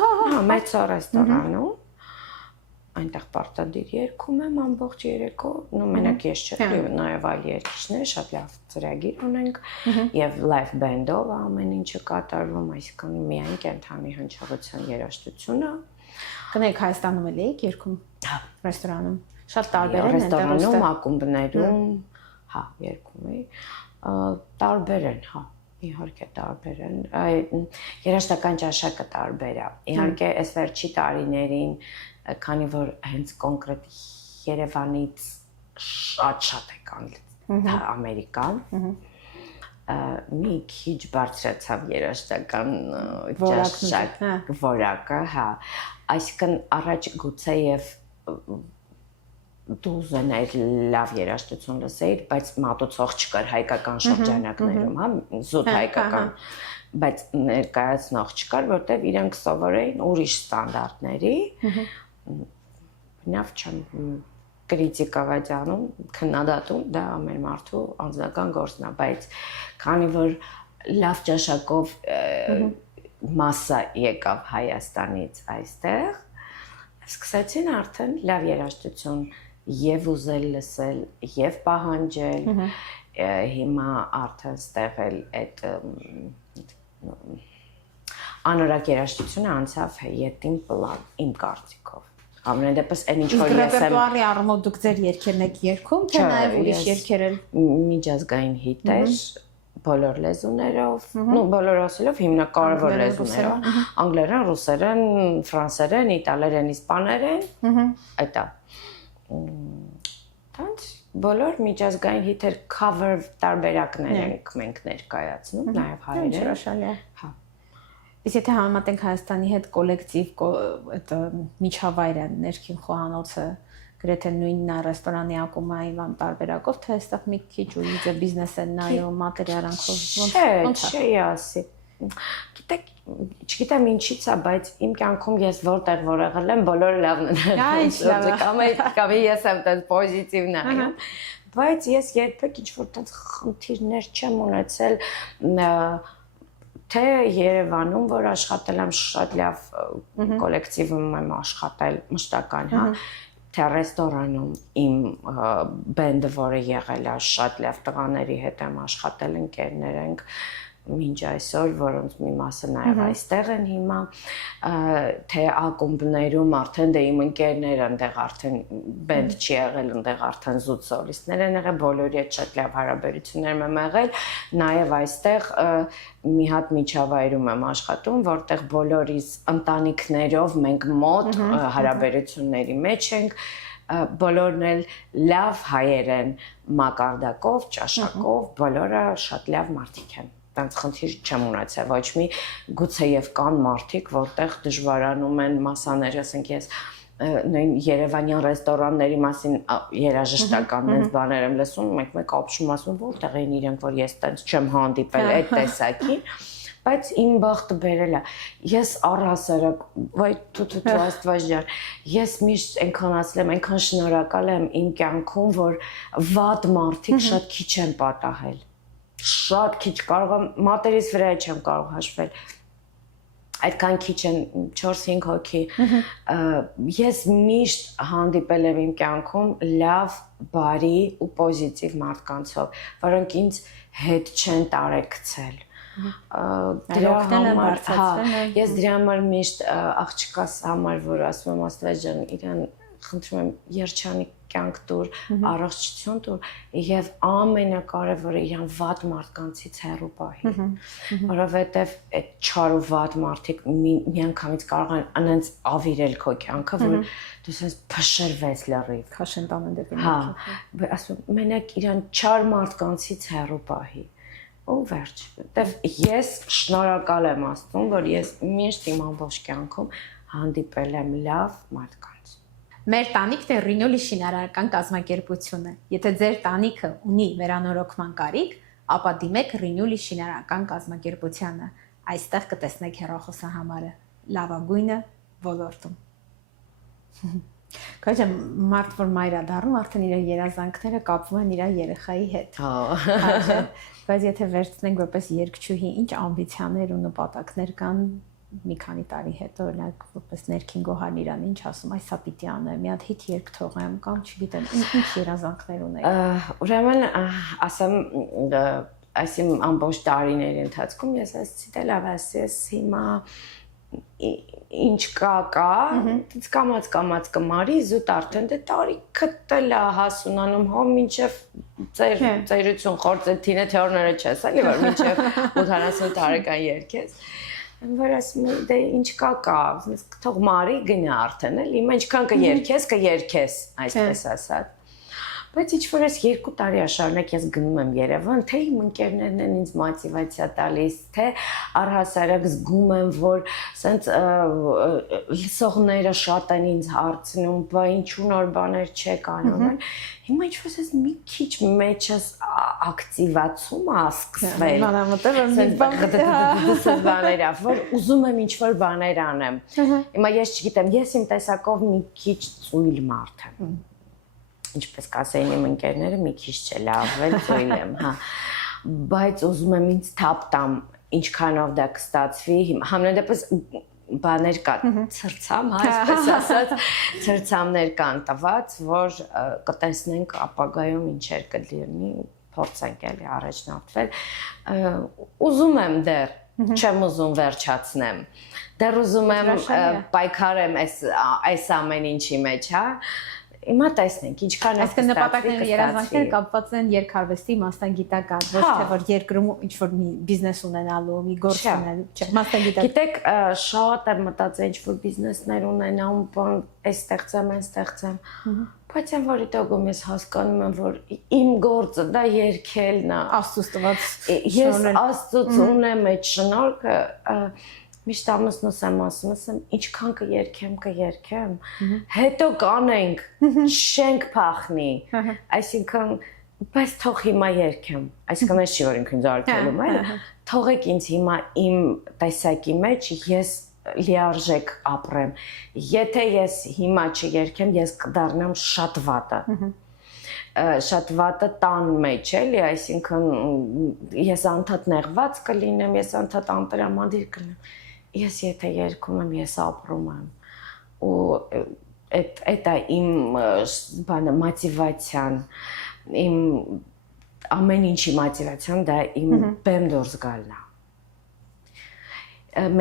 մեծ ռեստորանում, այնտեղ պարտադիր երգում եմ ամբողջ երեկո, նո մենակ ես չէ, նաև այլ երգիչներ, շատ լավ ծրագիր ունենք եւ live band-ով ամեն ինչը կատարվում, այսինքն միայն կենթանի հնչողության երաժշտությունը։ Գնեք Հայաստանում էլ եք երգում։ Հա, ռեստորանում։ Շատ տարբեր են ռեստորանում, ակումբներում, հա, երգում էի։ Տարբեր են, հա, իհարկե տարբեր են։ Երաժշտական ճաշակը տարբեր է։ Իհարկե, այս վերջի տարիներին, քանի որ հենց կոնկրետ Երևանից շատ եկան Ամերիկան, մի քիչ բարձրացավ երաժշտական ճաշակ որակը, հա, այսինքն առաջ գուցե եւ դու ուզենայիր լավ երաժշտություն լսեիր, բայց մատուցող չկար հայկական շրջանակներում, հա, զուտ հայկական, բայց ներկայացնող չկար, որտեղ իրենք սովորեին ուրիշ ստանդարտների, բնավ չեմ կրիտիկավաճ անում, քննադատում, դա ամեն մարդու անձնական գործն է, բայց քանի որ լավ ճաշակով մասսա եկավ Հայաստանից այստեղ, սկսեցին արդեն լավ երաժշտություն եւ ուզել լսել եւ պահանջել, հիմա արդեն ստեղել այդ անորակ երաժշտությունը անցավ հետին պլան իմ կարծիքով։ Ամեն դեպս այն ինչ որ ես եմ ռեպերտուարի առումով դուք ձեր երգերն եք երգում, թե նաեւ ուրիշ երգեր էլ միջազգային հիտեր բոլոր լեզուներով, նո բոլոր ասելով հիմնակարևոր լեզուներով, անգլերեն, ռուսերեն, ֆրանսերեն, իտալերեն, իսպաներեն, այդա։ Տանց բոլոր միջազգային հիթեր cover տարբերակներ ենք մենք ներկայացնում, նաև հայերեն։ Հրաշալի է։ Հա։ Իսկ եթե համեմատենք Հայաստանի հետ կոլեկտիվ այդ միջավայրը, ներքին խոհանոցը, գրեթե նույնն է ռեստորանի ակումբային տարբերակով, թե այստեղ մի քիչ ու բիզնես են նայում, մատերիալանքով ոնց չէ, ասի։ Գիտեք, չգիտեմ ինչից է, բայց իմ կյանքում ես որտեղ որ եղել եմ, բոլորը լավն են։ Ինչ լավ է։ Կամ ես եմ այդպես պոզիտիվ նայում, բայց ես երբեք ինչ-որ այդպես խնդիրներ չեմ ունեցել թե Երևանում, որ աշխատել եմ շատ լավ կոլեկտիվում եմ աշխատել մշտական, հա, թե ռեստորանում իմ բենդը, որը եղել է շատ լավ տղաների հետ եմ աշխատել, ընկերներ ենք մինչ այսօր, որոնց մի մասը նաև այստեղ են հիմա, թե ակումբներում արդեն դե իմ ընկերները այնտեղ արդեն բենդ չի եղել, այնտեղ արդեն զուտ սոլիստներ են եղել, բոլորի հետ շատ լավ հարաբերություններ եմ եղել, նաև այստեղ մի հատ միջավայրում եմ աշխատում, որտեղ բոլորիս ընտանիքներով մենք մոտ հարաբերությունների մեջ ենք, բոլորն էլ լավ հայեր են մակարդակով, ճաշակով, բոլորը շատ լավ մարդիկ են։ Տենց խնդիր չեմ ունեցել, ոչ մի գուցեև կան մարդիկ, որտեղ դժվարանում են մասաներ, ասենք ես նույն Երևանյան ռեստորանների մասին երաժշտական դες բաներ եմ լսում, մեկ-մեկ ապշում ասում, որտեղ են իրենք, որ ես տենց չեմ հանդիպել այդ տեսակի, բայց իմ բախտը բերել է։ Ես առհասարակ, վայ թութ Աստված ջան, ես միշտ այնքան ասել եմ, այնքան շնորհակալ եմ իմ կյանքում, որ վատ մարդիկ շատ քիչ են պատահել։ Շատ քիչ, կարող եմ մատերից վրա չեմ կարող հաշվել։ Այդքան քիչ են 4-5 հոգի։ Ես միշտ հանդիպել եմ իմ կյանքում լավ, բարի ու պոզիտիվ մարդկանցով, որոնք ինձ հետ չեն տարեկցել։ Դրա համար, ես դրա համար միշտ աղջկաս համար, որ ասում եմ Աստված ջան, իրան խնդրում եմ երջանիկ կյանք տուր, առողջություն տուր եւ ամենակարևորը իրան վատ մարդկանցից հեռու պահի, որովհետեւ այդ չար ու վատ մարդիկ միանգամից կարող են անենց ավիրել քո կյանքը, որ դու ասես փշրվես լրիվ, քաշեն տանեն դեպի ներքև։ Հա, ասում մենակ իրան չար մարդկանցից հեռու պահի։ Ու վերջ, որտեվ ես շնորհակալ եմ Աստծուն, որ ես միշտ իմ ամբողջ կյանքում հանդիպել եմ լավ մարդկանց։ Մեր տանիքն է Ռինոլի շինարարական կազմակերպությունը։ Եթե ձեր տանիքը ունի վերանորոգման կարիք, ապա դիմեք Ռինոլի շինարարական կազմակերպությանը։ Այստեղ կտեսնեք հեռախոսահամարը։ Լավագույնը ոլորտում։ Քաչը մարդ որ մայր է դառնում, արդեն իր երազանքները կապվում են իր երեխայի հետ։ Հա։ Բայց եթե վերցնենք որպես երգչուհի, ինչ ամբիցիաներ ու նպատակներ կան մի քանի տարի հետո, օրինակ որպես ներքին գոհար իրան ինչ ասում, այս սա պիտի անեմ, մի հատ հիթ երգ թողեմ կամ չգիտեմ, ինչ երազանքներ ունեք։ Ուրեմն ասեմ, այս իմ ամբողջ տարիների ընթացքում ես ասեցի դե լավ, ես հիմա ինչ կա, կամած կմարի, զուտ արդեն դե տարիքը տելա հասունանում, հո մինչև ծերություն խորձեթինը թեորները չես, էլի որ մինչև 80 տարեկան երգես, որ ասում եմ դե ինչ կա, թող մարի գնա արդեն, էլի, հիմա ինչքան կերքես, այսպես ասած։ Բայց ինչ-որ ես 2 տարի շարունակ ես գնում եմ Երևան, թե իմ ընկերներն են ինձ մոտիվացիա տալիս, թե առհասարակ զգում եմ, որ սենց լսողները շատ են ինձ հարցնում, բա ինչու նոր բաներ չեք անում։ Հիմա ինչ-որ ես մի քիչ մեջս ակտիվացումը սկսվել։ Բաներով, որ ուզում եմ ինչ-որ բաներ անեմ։ Հիմա ես չգիտեմ, ես իմ տեսակով մի քիչ ծույլ մարդ եմ։ Ինչպես կասեին իմ ընկերները, մի քիչ չէ, լավ էլ ծույլ եմ, հա։ Բայց ուզում եմ ինձ թափ տամ, ինչքանով դա կստացվի, համենայնդեպս բաներ կա, ցրցամ, հա, այսպես ասած, ցրցամներ կան տված, որ կտեսնենք ապագայում ինչեր կլինի, փորձենք էլի առաջնորդվել։ Ուզում եմ դեռ, չեմ ուզում վերջացնեմ։ Դեռ ուզում եմ պայքարեմ այս ամեն ինչի մեջ, հա։ Հիմա տեսնենք ինչքան է ստացվի։ Նպատակները երազանքները կապված են երկարվեստի մասնագիտական, ոչ թե որ երկրում ինչ-որ մի բիզնես ունենալու, մի գործ ունենալու, չէ, մասնագիտական։ Գիտեք, շատ եմ մտածել ինչ-որ բիզնեսներ ունենամ, բան, այս ստեղծեմ, բայց այն որ դեպքում ես հասկանում եմ, որ իմ գործը դա երգելն է, Աստծուց տված։ Ես Աստծուց ունեմ այդ շնորհքը, միշտ ամուսնուս եմ ասում, ինչքան կերքեմ, հետո կանենք, շենք փախնի, այսինքն, բայց թող հիմա երգեմ, այսինքն այս չի, որ ինքն զարգանում է, թողեք ինձ հիմա իմ տեսակի մեջ ես լիարժեք ապրեմ, եթե ես հիմա չերգեմ, ես կդառնամ շատ վատը տան մեջ էլի, այսինքն ես անդադ նեղված կլինեմ, ես անդադ անտրամադիր կլինեմ, ես եթե երգում եմ, ես ապրում եմ, ու այդ է իմ մոտիվացիան, իմ ամեն ինչի մոտիվացիան, դա իմ բեմ դուրս գալն է,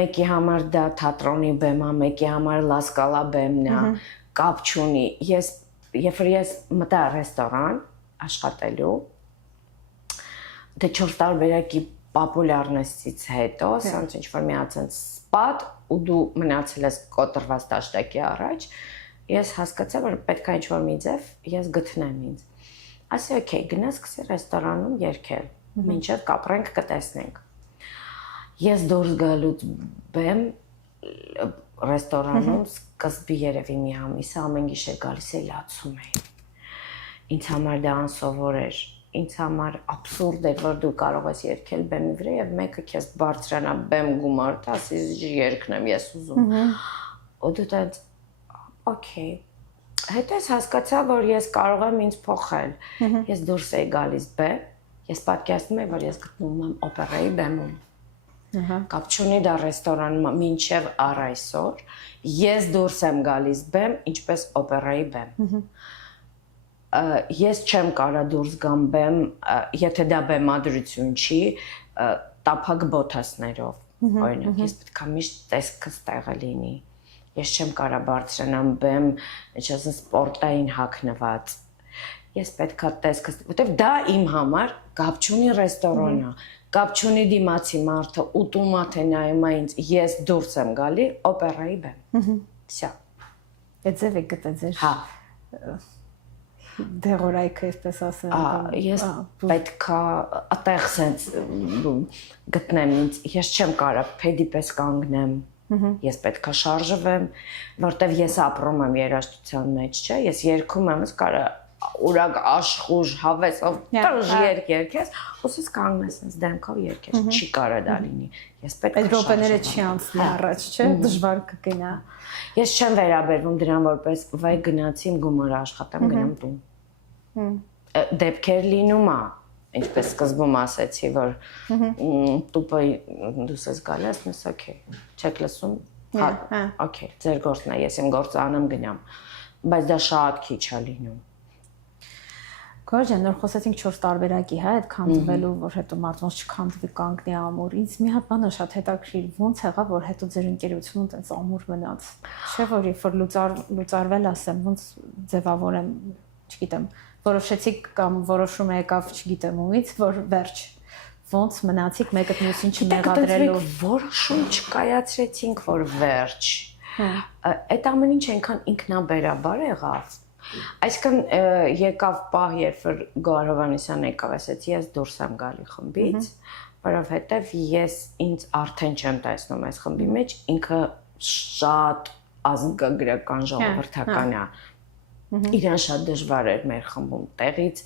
մեկի համար դա թատրոնի բեմ է, մեկի համար լասկալա բեմն է, կապ չունի, երբ որ ես մտա ռեստորան աշխատելու, դե 4 տարբերակի պոպուլյարնեսից հետո, սենց ինչ-որ միացենց սպատ, ու դու մնացել ես կոտրված դաշտակի առաջ, ես հասկացա, որ պետք է ինչ-որ մի ձև ես գտնեմ ինձ։ Ասի, օքեյ, գնա սկսի ռեստորանում երգել, մինչև կապրենք կտեսնենք։ Ես դուրս գալուց բեմ ռեստորանում սկզբի երևի մի ամիս ամեն գիշեր գալիս էի լացում էի։ Ինձ համար դա անսովոր էր, ինձ համար абսուրդ է, որ դու կարող ես երգել բեմի վրա եւ մեկը քեզ բարձրանա բեմ գումար տա, ասես երգնեմ ես ուզում։ Ու դու դες օքեյ։ Հետո ես հասկացա, որ ես կարող եմ ինձ փոխել։ Ես դուրս եի գալիս բեմ, ես պատկերացնում եմ, որ ես գտնվում եմ օպերայի բեմում։ Կապ չունի դա ռեստորանում մինչև առ այսօր ես դուրս եմ գալիս բեմ, ինչպես օպերայի բեմ։ Ես չեմ կարա դուրս գամ բեմ, եթե դա բեմադրություն չի, տափակ բոթասներով։ Օրինակ, ես պետք է միշտ տեսքս տեղը լինի։ Ես չեմ կարա բարձրանամ բեմ, ինչպես սպորտային հագնված։ Ես պետք է տեսքս, որտեվ դա իմ համար կապ չունի ռեստորանա, կապ չունի դիմացի մարդը, ուտում է թե նայում է ինձ, ես դուրս եմ գալի օպերայի բեմ։ Всё։ Այդ ձևը գտած էր։ Հա։ Դեղորայքը, այսպես ասեմ։ Ես պետքա այդտեղ sense գտնեմ ինձ, ես չեմ կարա փեդի պես կանգնեմ։ Ես պետքա շարժվեմ, որտեվ ես ապրում եմ երաժշտության մեջ, չէ՞, ես երգում եմ, ես կարա ուրակ աշխուժ հավեսով տժ երգես, ոսից կանգնես sense դեմքով երգես, չի կարա դա լինի։ Ես պետք է այդ րոպեները չի անցնի առաջ, չէ՞, դժվար կգնա։ Ես չեմ վերաբերվում դրան որպես վայ գնացի իմ գումարը աշխատեմ գնամ տուն։ Դեպքեր լինում է, ինչպես սկզբում ասեցի, որ տուպը դուս ես գալիս, նես օքեյ, չեք լսում, օքեյ, ձեր գործն է, ես իմ գործը անեմ գնամ, բայց դա շատ քիչ է լինում։ Գորջան, նոր խոսեցինք 4 տարբերակի, հա, այդ քանդվելու, որ հետո մարդ ոնց չքանդվի կանգնի ամուր։ Ինձ մի հատ բանը շատ հետաքրիր, ոնց եղավ, որ հետո ձեր ընկերությունը տենց ամուր մնաց։ Չէ՞ որ երբ որ լուծարվել ասեմ, ոնց ձևավորեմ, չգիտեմ, որոշեցիք կամ որոշումը եկավ, չգիտեմ ումից, որ վերջ։ Ոնց մնացիք մեկը մյուսին չմեղադրելով։ Որոշում չկայացրեցինք, որ վերջ։ Այդ ամեն ինչ այնքան ինքնաբերաբար եղավ։ Այսինքն եկավ պահ, երբ որ Գոհար Հովհաննիսյանը եկավ, ասեց ես դուրս եմ գալի խմբից, որովհետև ես ինձ արդեն չեմ տեսնում այս խմբի մեջ, ինքը շատ ազգագրական ժողովրդական է։ Իրան շատ դժվար էր մեր խմբում տեղից,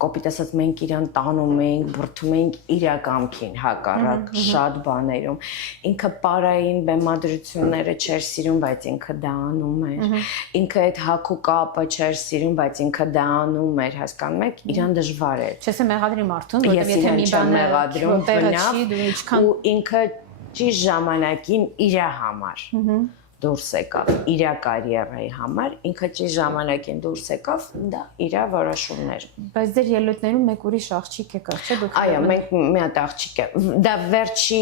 կոպիտ ասած մենք իրան տանում էինք, բրդում էինք իրականքին հակառակ շատ բաներում։ Ինքը պարային բեմադրությունները չէր սիրում, բայց ինքը դա անում էր։ Ինքը այդ հակու կապը չէր սիրում, բայց ինքը դա անում էր, հասկանում եք, իրան դժվար էր։ Չես մեղադրի մարդուն, որովհետև եթե մի բան մեղադրում բնավ, դու ինչքան ու ինքը ճիշտ ժամանակին իր համար դուրս եկավ իր կարիերայի համար, ինքը ճիշտ ժամանակին դուրս եկավ, դա իր որոշումներ։ Բայց ձեր ելույթներում մեկ ուրիշ աղջիկ եկավ, չէ՞ դուք։ Այո, մենք մի հատ աղջիկ է։ Դա վերջի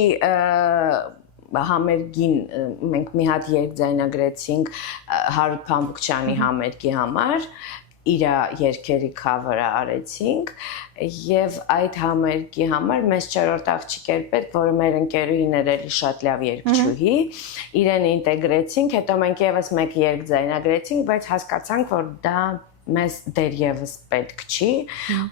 համերգին մենք մի հատ երգ ձայնագրեցինք Հարութ Փամբուկչյանի համերգի համար, իր երգերի cover-ը արեցինք եւ այդ համերգի համար մեզ 4-րդ աղջիկ էր պետք, որը մեր ընկերուհին էր էլի շատ լավ երգչուհի, իրեն ինտեգրեցինք, հետո մենք եւս մեկ երգ ձայնագրեցինք, բայց հասկացանք, որ դա մեզ դեռևս պետք չի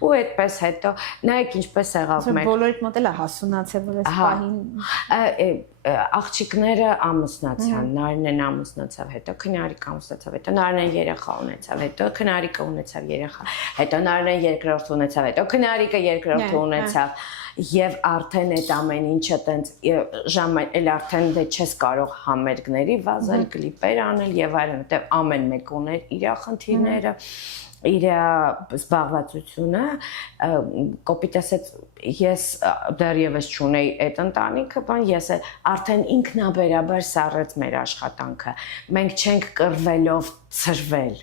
ու այդպես հետո նայեք ինչպես եղավ մեր բոլորիդ մոտ էլ է հասունացել, որ այս պահին աղջիկները ամուսնացան, Նարինեն ամուսնացավ, հետո Քնարիկը ամուսնացավ, հետո Նարինեն երեխա ունեցավ, հետո Քնարիկը ունեցավ երեխա, հետո Նարինեն երկրորդ ունեցավ, հետո Քնարիկը երկրորդ ունեցավ եւ արդեն այդ ամեն ինչը տենց էլ արդեն դե չես կարող համերգների վազել, կլիպեր անել եւ այլն, որտեւ ամեն մեկ ուներ իր խնդիրները, իր զբաղվածությունը, կոպիտ ասած ես դեռևս չունեի այդ ընտանիքը, բան ես արդեն ինքնաբերաբար սառեց մեր աշխատանքը, մենք չենք կռվելով ծրվել։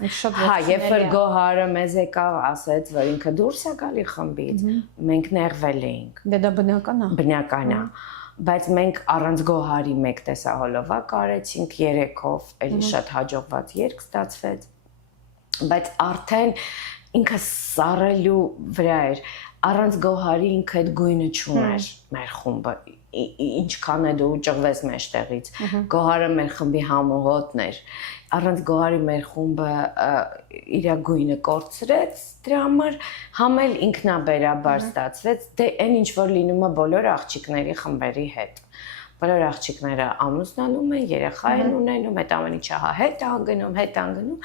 Հա, երբ որ Գոհարը մեզ եկավ, ասեց, որ ինքը դուրս է գալի խմբից, մենք նեղվել էինք։ Դե դա բնական է։ Բնական է։ Բայց մենք առանց Գոհարի մեկ տեսահոլովակ արեցինք 3-ով, էլի շատ հաջողված երգ ստացվեց։ Բայց արդեն ինքը սառելու վրա էր։ Առանց Գոհարի ինքը այդ գույնը չուներ մեր խումբը։ Ինչքան է դու ճղվես մեջտեղից։ Գոհարը մեր խմբի համոհոտն էր։ Առանց Գոհարի մեր խումբը իր գույնը կորցրեց, դրա համար համել ինքնաբերաբար ստացվեց, դե այն ինչ որ լինում է բոլոր աղջիկների խմբերի հետ։ բոլոր աղջիկները ամուսնանում են, երեխա են ունենում, այդ ամեն ինչը հետ անգնում,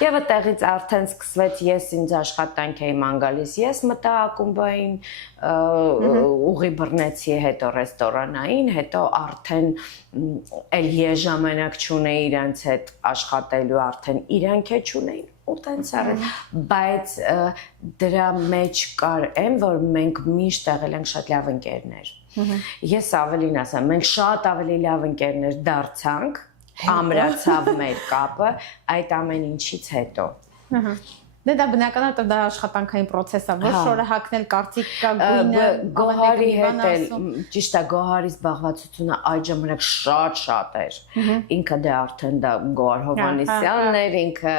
եւ այդտեղից արդեն սկսվեց ես ինձ աշխատանք էի ման գալիս, ես մտա ակումբային, ուղի բռնեցի, հետո ռեստորանային, հետո արդեն էլ ես ժամանակ չունեի իրենց հետ աշխատելու, արդեն իրանք է չունեին ու տենց արել, բայց դրա մեջ կար այն, որ մենք միշտ եղել ենք շատ լավ ընկերներ։ Ես ավելին ասեմ, մենք շատ ավելի լավ ընկերներ դարձանք, ամրացավ մեր կապը այդ ամեն ինչից հետո։ Դե դա բնական է, դա աշխատանքային process է, ոչ շորը հակնել կարծիք կա գույնը, Գոհարի հետ էլ, ճիշտ է, Գոհարի զբաղվածությունը այդ ժամանակ շատ էր։ Ինքը դե արդեն դա Գոհար Հովհաննիսյանն էր, ինքը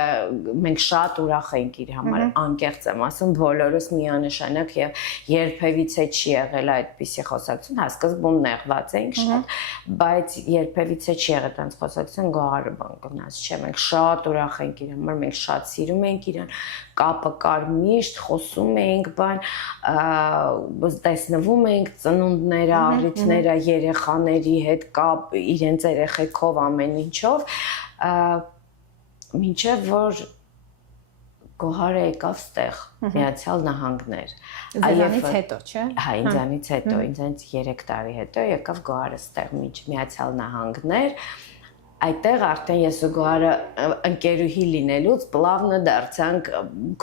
մենք շատ ուրախ էինք իր համար, անկեղծ եմ ասում, բոլորս միանշանակ եւ երբևիցե չի եղել այդպիսի խոսակցություն, հա սկզբում նեղված էինք շատ, բայց երբևիցե չի եղել այդպես խոսակցություն Գոհարը բան գնաց, չէ, մենք շատ ուրախ ենք իր համար, մենք շատ սիրում ենք իրան, կապը կար միշտ, խոսում էինք, բան, տեսնվում էինք ծնունդները, առիթները, երեխաների հետ կապ, իրենց երեխեքով, ամեն ինչով, մինչև որ Գոհարը եկավ ստեղ, Միացյալ Նահանգներ։ Ձեզանից հետո, չէ։ Հա, ինձանից հետո, ինձանից 3 տարի հետո եկավ Գոհարը ստեղ Միացյալ Նահանգներ։ Այդտեղ արդեն ես ու Գոհարը ընկերուհի լինելուց պլավնը դարձանք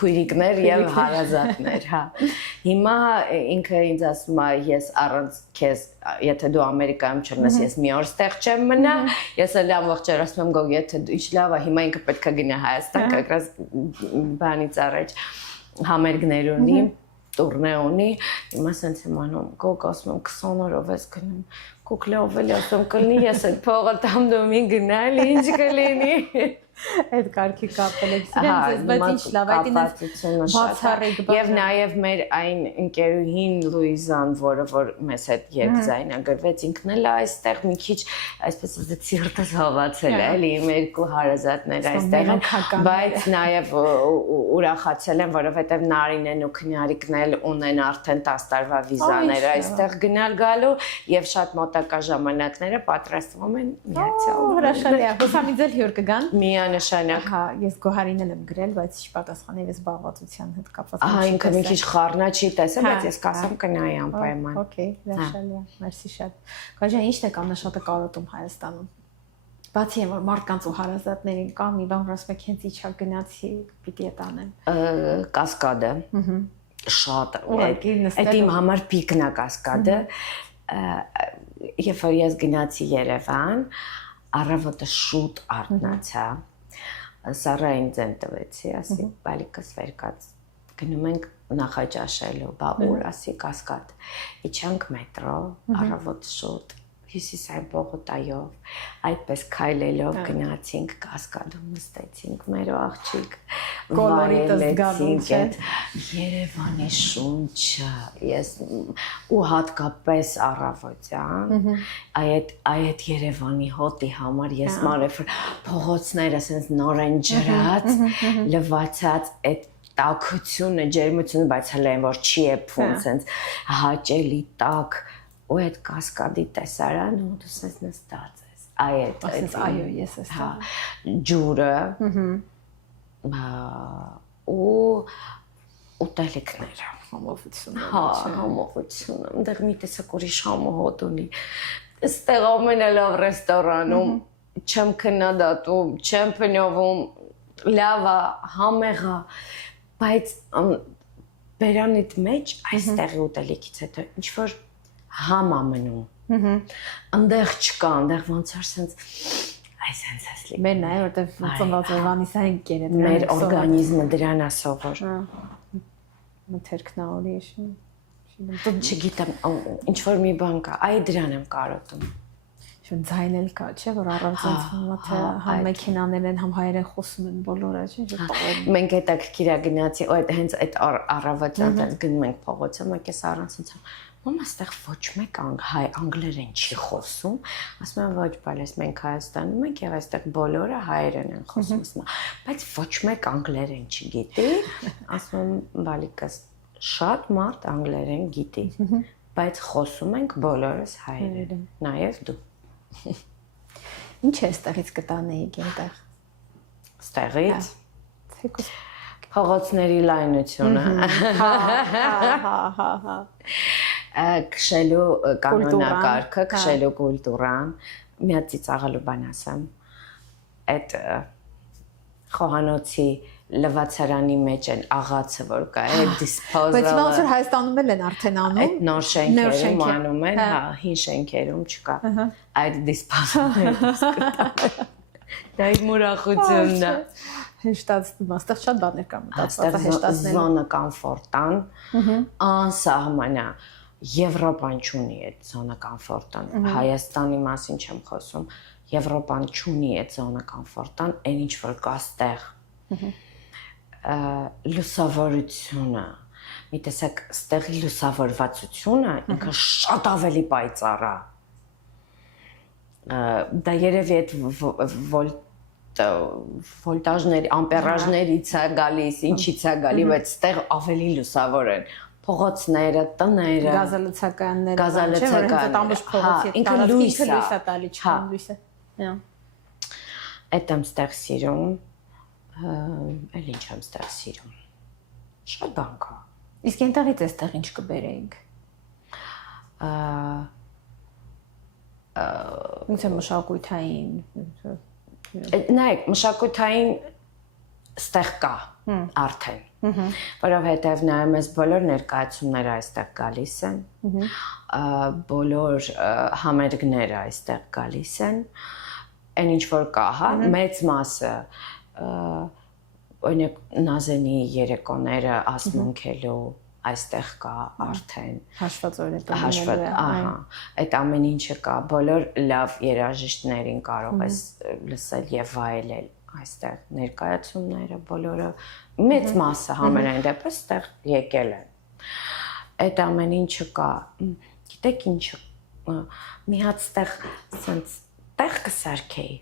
քույրիկներ եւ հարազատներ, հա։ Հիմա ինքը ինձ ասում է, ես առանց քեզ, եթե դու Ամերիկայում չլնես, ես մի օր ստեղ չեմ մնա, ես էլ ամբողջ օր ասում եմ Գոգ, եթե ինչ լավ է, հիմա ինքը պետք է գնա Հայաստան, կակրած բանից առաջ համերգներ ունի, տուրնե ունի, հիմա սենց եմ անում, Գոգ ասում եմ 20 օրով ես գնում, Կուկլով էլ ասում կլինի, ես այդ փողը տամ դոմին գնալ, ինչ կլինի։ Այդ կարգի կապել եք սիրել, բայց ինչ լավ, այդ ինձ բացառիկ բան։ Եվ նաև մեր այն ընկերուհին Լուիզան, որը որ մեզ հետ երկձայնագրվեց, ինքն էլ այստեղ մի քիչ, այսպես ասած, սիրտս հավացել է, էլի մեր երկու հարազատներ այստեղ են, բայց նաև ուրախացել եմ, որովհետև Նարինեն ու Քնարիկն էլ ունեն արդեն 10 տարվա վիզաներ այստեղ գնալ գալու եւ շատ մոտակա ժամանակները պատրաստվում են Միացյալ Նահանգներ։ Հրաշալի է, հուսամի ձեր հյուր կգան։ Նշանակ։ Հա, ես Գոհարին եմ գրել, բայց չպատասխանել ես զբաղվածության հետ կապված։ Ահա ինքը մի քիչ խառնա չի տեսել, բայց ես կասեմ կնայի անպայման։ Okay, հրաշալի է, մերսի շատ։ Գոհան, ի՞նչն է կաննաշատը կարոտում Հայաստանում։ Բացի այն որ մարդկանց ու հարազատներին կա մի բան, որ ասում եք հենց իջա գնացի, պիտի տանեմ։ Կասկադը։ Շատ։ Այդ իմ համար պիկն է կասկադը։ Երբ որ ես գնացի Երևան, առավոտը շուտ արթնացա, Սարային ձեն տվեցի, ասի, բալիկս վեր կաց, գնում ենք նախաճաշելու, բա ուր, ասի, Կասկադ, իջանք մետրո, առավոտ շուտ, Հյուսիսային պողոտայով, այդպես քայլելով գնացինք Կասկադում նստեցինք, մեր աղջիկ կոլորիտը զգալու չէ, Երևանի շունչը, ես ու հատկապես առավոտյան, այդ Երևանի հոտի համար ես մարեֆր փողոցները սենց նորեն ջրած, լվացած այդ տաքությունը, ջերմությունը, բայց հələ այն որ չի էփվում, սենց հաճելի տաք ու այդ Կասկադի տեսարան ու դու սենց նստած ես, ասես այո, ես ես ջուրը, ու տելիքները, համովությունը, հա, համովությունը, այնտեղ մի տեսակ ուրիշ համոհոտ ունի, այստեղ ամենալավ ռեստորանում, չեմ քննադատում, չեմ փնովում, լավ է, համեղ է, բայց բերանիդ մեջ այստեղի ուտելիքից հետո ինչ որ համ ամնում, ընդեղ չկա, ընդեղ ոնց որ սենց, այս հենց ես լի։ Մեր նայ, որտև ծնված Հովհաննիսյան ընկեր է։ Մեր օրգանիզմը դրան է սովոր։ Մթերքն ալի է։ Չգիտեմ, ինչ որ մի բան կա, այ դրան եմ կարոտում։ Շուն ձայն էլ կա, չէ, որ առավոտյան թե համ մեքենաներ են, համ հայերեն խոսում են բոլորը, չէ։ Մենք հետաքրքիր է գնացի, հենց այդ առավոտյան գնում ենք փողոցը, մենք էս առանց ինձ Մամա, այստեղ ոչ մեկ անգլերեն չի խոսում, ասում եմ ոչ, բայց մենք Հայաստանում ենք եւ այստեղ բոլորը հայերեն են խոսում, բայց ոչ մեկ անգլերեն չգիտի, ասում եմ բալիկս շատ մարդ անգլերեն գիտի, բայց խոսում ենք բոլորս հայերեն, նաեւ դու։ Ինչ է ստեղից կտանեիք այնտեղ։ Ստեղից Թեկուզ փողոցների լայնությունը, հա քշելու կանոնակարգը, քշելու կուլտուրան, մի հատ ծիծաղալու բան ասեմ, այդ խոհանոցի լվացարանի մեջ են աղացը, որ կա, այդ disposal-ը։ Բայց ոնց որ Հայաստանում էլ են արդեն անում։ Այդ նոր շենքերում անում են, հա, հին շենքերում չկա։ Այդ disposal-ը։ Դա իմ ուրախությունն է։ Հեշտացնում, այստեղ շատ բաներ կա մտածված հեշտացնելու։ Զոնա կոմֆորտան, անսահմանա։ Եվրոպան չունի այդ զոնա կոմֆորտան։ Հայաստանի մասին չեմ խոսում։ Եվրոպան չունի այդ զոնա կոմֆորտան, այն ինչ որ կա ստեղ։ Լուսավորությունը, մի տեսակ ստեղի լուսավորվածությունը ինքը շատ ավելի պայծառ է։ Դա երևի այդ վոլտաժների, ամպերաժներից է գալիս, ինչից է գալի, բայց ստեղ ավելի լուսավոր են։ Փողոցները, տները, գազալցականները, ինքը լույս է տալի, չկան լույսը։ Այդ եմ ստեղ սիրում, էլ ինչ եմ ստեղ սիրում, շատ բան կա։ Իսկ այնտեղից էստեղ ինչ կբերեինք։ Ոնց է մշակութային։ Նայեք, մշակութային ստեղ կա արդեն, որովհետև նայում ես բոլոր ներկայացումները այստեղ գալիս են, բոլոր համերգները այստեղ գալիս են, այն ինչ որ կա, հա, մեծ մասը, օրինակ Նազենի երեկոները ասմունքելու այստեղ կա արդեն հաշված օրենքը հաշված, ահա, այդ ամեն ինչը կա, բոլոր լավ երաժիշտներին կարող ես լսել եւ վայելել այստեղ ներկայացումները բոլորը մեծ մասը համենայն դեպս այստեղ եկել են։ Այդ ամեն ինչը կա, գիտեք ինչը, մի հատ այստեղ sense տեղ կսարքեի,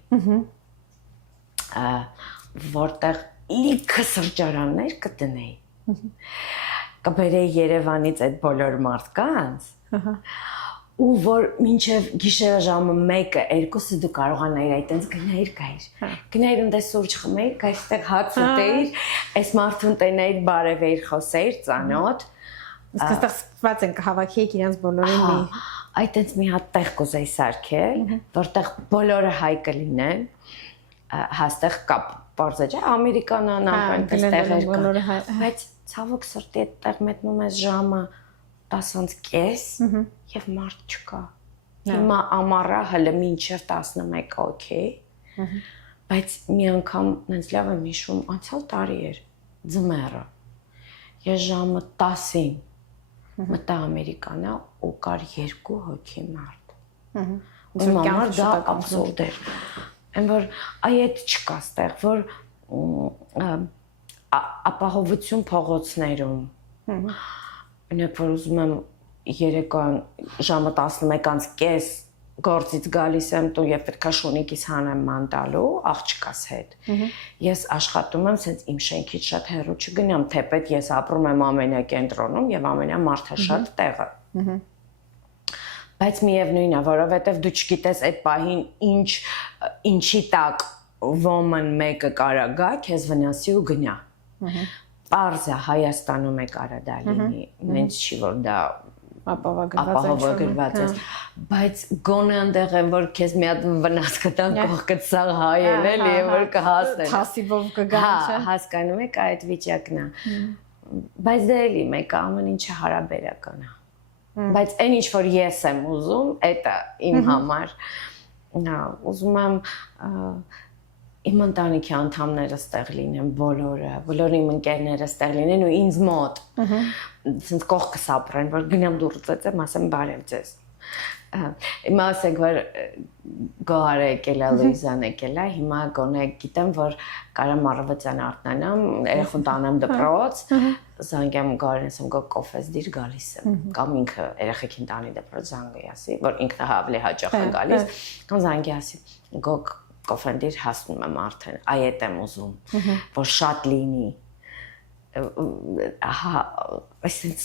որտեղ լիքը սրճարաններ կտնեի։ Կբերեի Երևանից այդ բոլոր մարդկանց, ու որ մինչև գիշերը ժամը 1-2 դու կարողանայիր այտենց գնայիր, ընտես սուրճ խմեիր, գայր ստեղ հաց ուտեիր, այս մարդուն տենեիր, բարևեիր, խոսեիր, ծանոթ։ Իսկ այստեղ սկսված են կհավաքեիք իրենց բոլորին մի այտենց մի հատ տեղ կուզեի սարքել, որտեղ բոլորը հայ կլինեն, հաստեղ կա պարզեջ, ամերիկանան այնպես տեղեր կա, բայց ցավոք սրտի այդտեղ մտնում ես ժամը 10:30 եւ մարդ չկա։ Հիմա ամառը հələ մինչև 11 օքեյ։ Բայց մի անգամ նենց լավ եմ հիշում, անցյալ տարի էր ձմեռը։ Ես ժամը 10-ին մտա Ամերիկանա ու կար 2 հոգի մարդ։ Իմ համար դա աբսուրդ էր։ Այն որ այդ չկա ստեղ, որ ապահովություն փողոցներում։ Օրինակ որ ուզում եմ երեկոյան ժամը 11:30 գործից գալիս եմ տուն եւ պետքա շունիկից հանեմ ման տալու աղջկաս հետ։ Ես աշխատում եմ, սենց իմ շենքից շատ հեռու չգնամ, թեպետ ես ապրում եմ ամենակենտրոնում եւ ամենամարդաշատ տեղը։ Բայց միևնույնն է, որովհետեւ դու չգիտես այդ պահին ինչի տակ woman մեկը կարա գա, քեզ վնասի ու գնա։ Պարզ է Հայաստանում է կարա դա լինի, նենց չի որ դա ապահովագրված է, բայց գոնե այնտեղ է որ քեզ մի հատ վնաս կտան կողքդ սաղ հայել էլի եւ որ կհասնեն։ Թասիվով կգան, չէ՞։ Հասկանում եք այդ վիճակն է։ Բայց դա էլի մեկը ամեն ինչը հարաբերական է։ Բայց այն ինչ որ ես եմ ուզում, դա իմ համար, ուզում եմ իմ ընտանիքի անդամները ստեղ լինեն, բոլոր իմ ընկերները ստեղ լինեն ու ինձ մոտ, ասենց կողքս ապրեն, որ գնամ դուրս ծեծեմ, ասեմ բարև ձեզ։ Հիմա ասենք որ Գոհարը եկել է, Լուիզան եկել է, հիմա գոնե գիտեմ, որ կարամ առավոտյան արթնանամ, երեխուն տանեմ դպրոց, զանգեմ Գոհարին, ասեմ գո կոֆես դիր գալիս եմ, կամ ինքը երեխեքին տանի դպրոց զանգի ասի, որ ինքն ավելի հաճախ է գալիս, կամ զանգի ասի, գո կոֆեն դիր հասնում եմ արդեն, այդ եմ ուզում, որ շատ լինի, այսինքն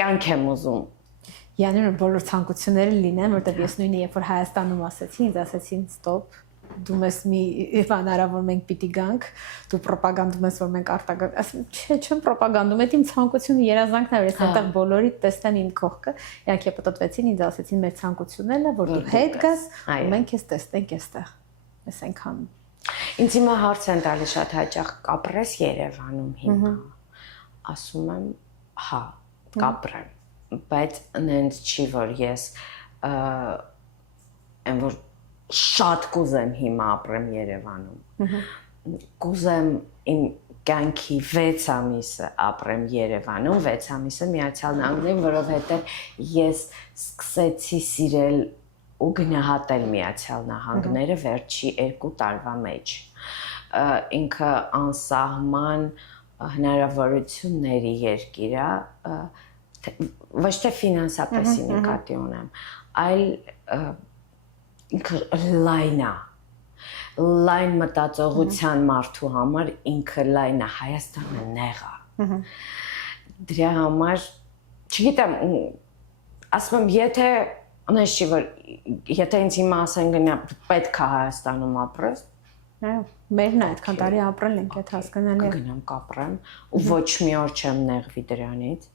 կյանք եմ ուզում, Յանի բոլոր ցանկությունները լինեն, որտեղ ես նույնը երբ որ Հայաստանում ասեցի, ինձ ասեցին ստոպ, դու մեզ մի հնարավոր մենք պիտի գանք, դու ռոպագանդում ես որ մենք արտագաղթ, ասում չէ, չեմ ռոպագանդում, այդ իմ ցանկությունը երազանքն է, որ ես այդտեղ բոլորի տեսնեմ իմ կողքը, իհարկե պատտվեցին, ինձ ասեցին մեր ցանկությունն է, որ դու հետ գաս, ու մենք քեզ տեսնենք այստեղ։ Ես այնքան Ինձ հիմա հարց են տալիս շատ հաճախ կապրես Երևանում հիմա։ Ասում եմ, հա, կապրեմ, բայց նենց չի որ ես այն որ շատ կուզեմ հիմա ապրեմ Երևանում։ Կուզեմ իմ կյանքի 6 ամիսը ապրեմ Երևանում, 6 ամիսը Միացյալ Նահանգներում, որովհետև ես սկսեցի սիրել ու գնահատել Միացյալ Նահանգները վերջի 2 տարվա մեջ։ Ինքը անսահման հնարավորությունների երկիր է, ոչ թե ֆինանսապես նկատի ունեմ, այլ ինքը լայն է, լայն մտածողության մարդու համար ինքը լայն է, Հայաստանը նեղ է։ Դրա համար, չգիտեմ, ասում եմ, եթե Անես չի, որ եթե ինձ հիմա ասեն գնա պետք է Հայաստանում ապրես, մերն է այդքան տարի ապրել ենք, այդ հասկանալի է։ Կգնամ կապրեմ ու ոչ մի օր չեմ նեղվի դրանից։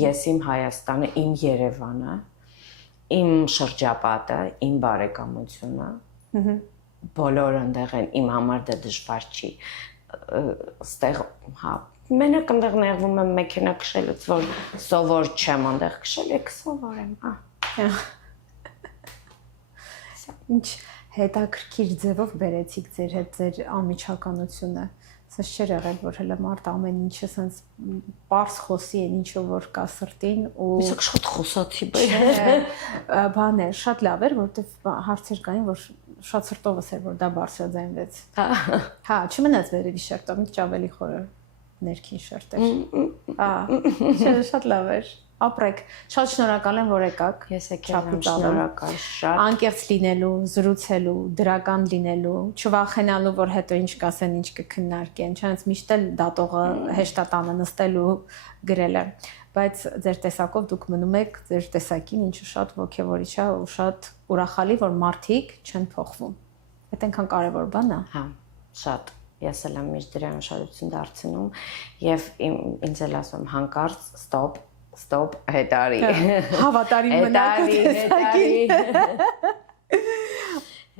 Ես իմ Հայաստանը, իմ Երևանը, իմ շրջապատը, իմ բարեկամությունը, բոլորը ընդեղ են, իմ համար դա դժվար չի։ Ստեղ, հա, մենակ ընդեղ նեղվում եմ մեքենա քշելուց, որ սովոր չեմ ընդեղ քշել, եք սովոր եմ, հա։ Ինչ հետաքրքիր ձևով բերեցիք ձեր հետ ձեր անմիջականությունը։ Սենց չէր եղել, որ հələ մարդ ամեն ինչը սենց պարզ խոսի են ինչով որ կա սրտին ու Իսկ շատ խոսացի բան է, շատ լավ էր, որովհետև հարցեր կային, որ շատ սրտովս էր, որ դա բարձրաձայնվեց։ Հա, չմնաց վերևի շերտը, մի քիչ ավելի խորը ներքին շերտեր։ Հա, շատ լավ էր։ Ապրեք, շատ շնորհակալ եմ, որ եկաք։ Ես եկել եմ, շնորհակալ շատ։ Անկեղծ լինելու, զրուցելու, դրական լինելու, չվախենալու, որ հետո ինչ կասեն, ինչ կքննարկեն, չանց միշտ էլ դատողը հեշտատանը նստելու գրելը, բայց ձեր տեսակով դուք մնում եք ձեր տեսակին, ինչը շատ ոգևորիչ է ու շատ ուրախալի, որ մարդիկ չեն փոխվում։ Այդ այնքան կարևոր բան է։ Հա, շատ։ Ես էլ եմ միշտ դրան ուշադրություն դարձնում եւ ինձ էլ ասում հանկարծ ստոպ, հետարի։ Հավատարիմ մնաք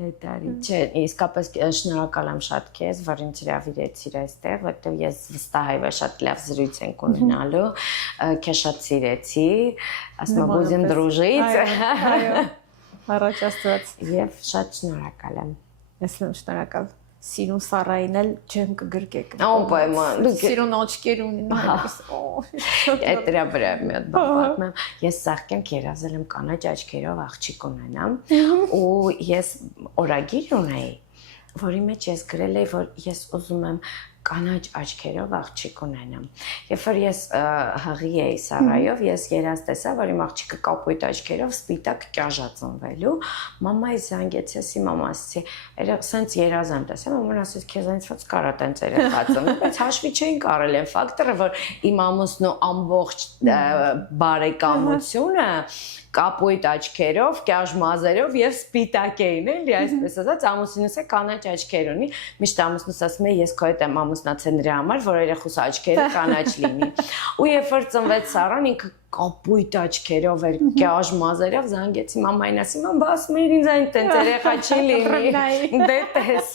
Հետարի, չէ, իսկապես շնորհակալ եմ շատ քեզ, որ ինձ հրավիրեցիր այստեղ, որտեղ ես վստահ եմ, որ շատ լավ զրույց ենք ունենալու, քեզ շատ սիրեցի, ասում եմ ուզում դրուժից։ Այո, առաջ Աստված։ Եվ շատ շնորհակալ եմ։ Ես եմ շնորհակալ։ Սիրուն Սարային էլ ջեմ կգրկեք։ Անպայման։ Սիրուն աչքեր ունին։ Այդ դրա վրա մի հատ բան պատմեմ։ Ես սաղկյանք երազել եմ կանաչ աչքերով աղջիկ ունենամ ու ես օրագիր ունեի, որի մեջ ես գրել էի, որ ես ուզում եմ կանաչ աչքերով աղջիկ ունենամ։ Երբ որ ես հղի էի Սարայով, ես երազ տեսա, որ իմ աղջիկը կապույտ աչքերով սպիտակ կյաժա ծնվելու, մամայի զանգեցի, ասի մամա, ասեցի, սենց երազ եմ տեսել, մաման ասեց, քեզ այնց ոնց կարա տենց երեխա ծնվի, բայց հաշվի չէին կարել այն ֆակտորը, որ իմ ամուսնու ամբողջ բարեկամությունը կապույտ աչքերով, կյաժ մազերով եւ սպիտակ էին, էլի, այսպես ասած, ամուսինս է կանաչ աչքեր ունի, միշտ ամուսնուս ասում է, ես քո հետ եմ ամուսնացել նրա համար, որ երեխուս աչքերը կանաչ լինի։ Ու երբ որ ծնվեց Սարան, ինքը կապույտ աչքերով էր, կյաժ մազերով, զանգեցի մամային, ասի, մամ, բաս մեր ինձ այն տենց երեխա չի լինի։ Դե տես։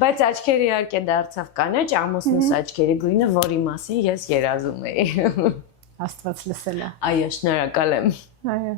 Բայց աչքերը իհարկե դարձավ կանաչ, ամուսնուս աչքերի գույնը, որի մասին ես երազում էի։ Աստված լսել է։ Այո, շնորհակալ եմ։ Այո։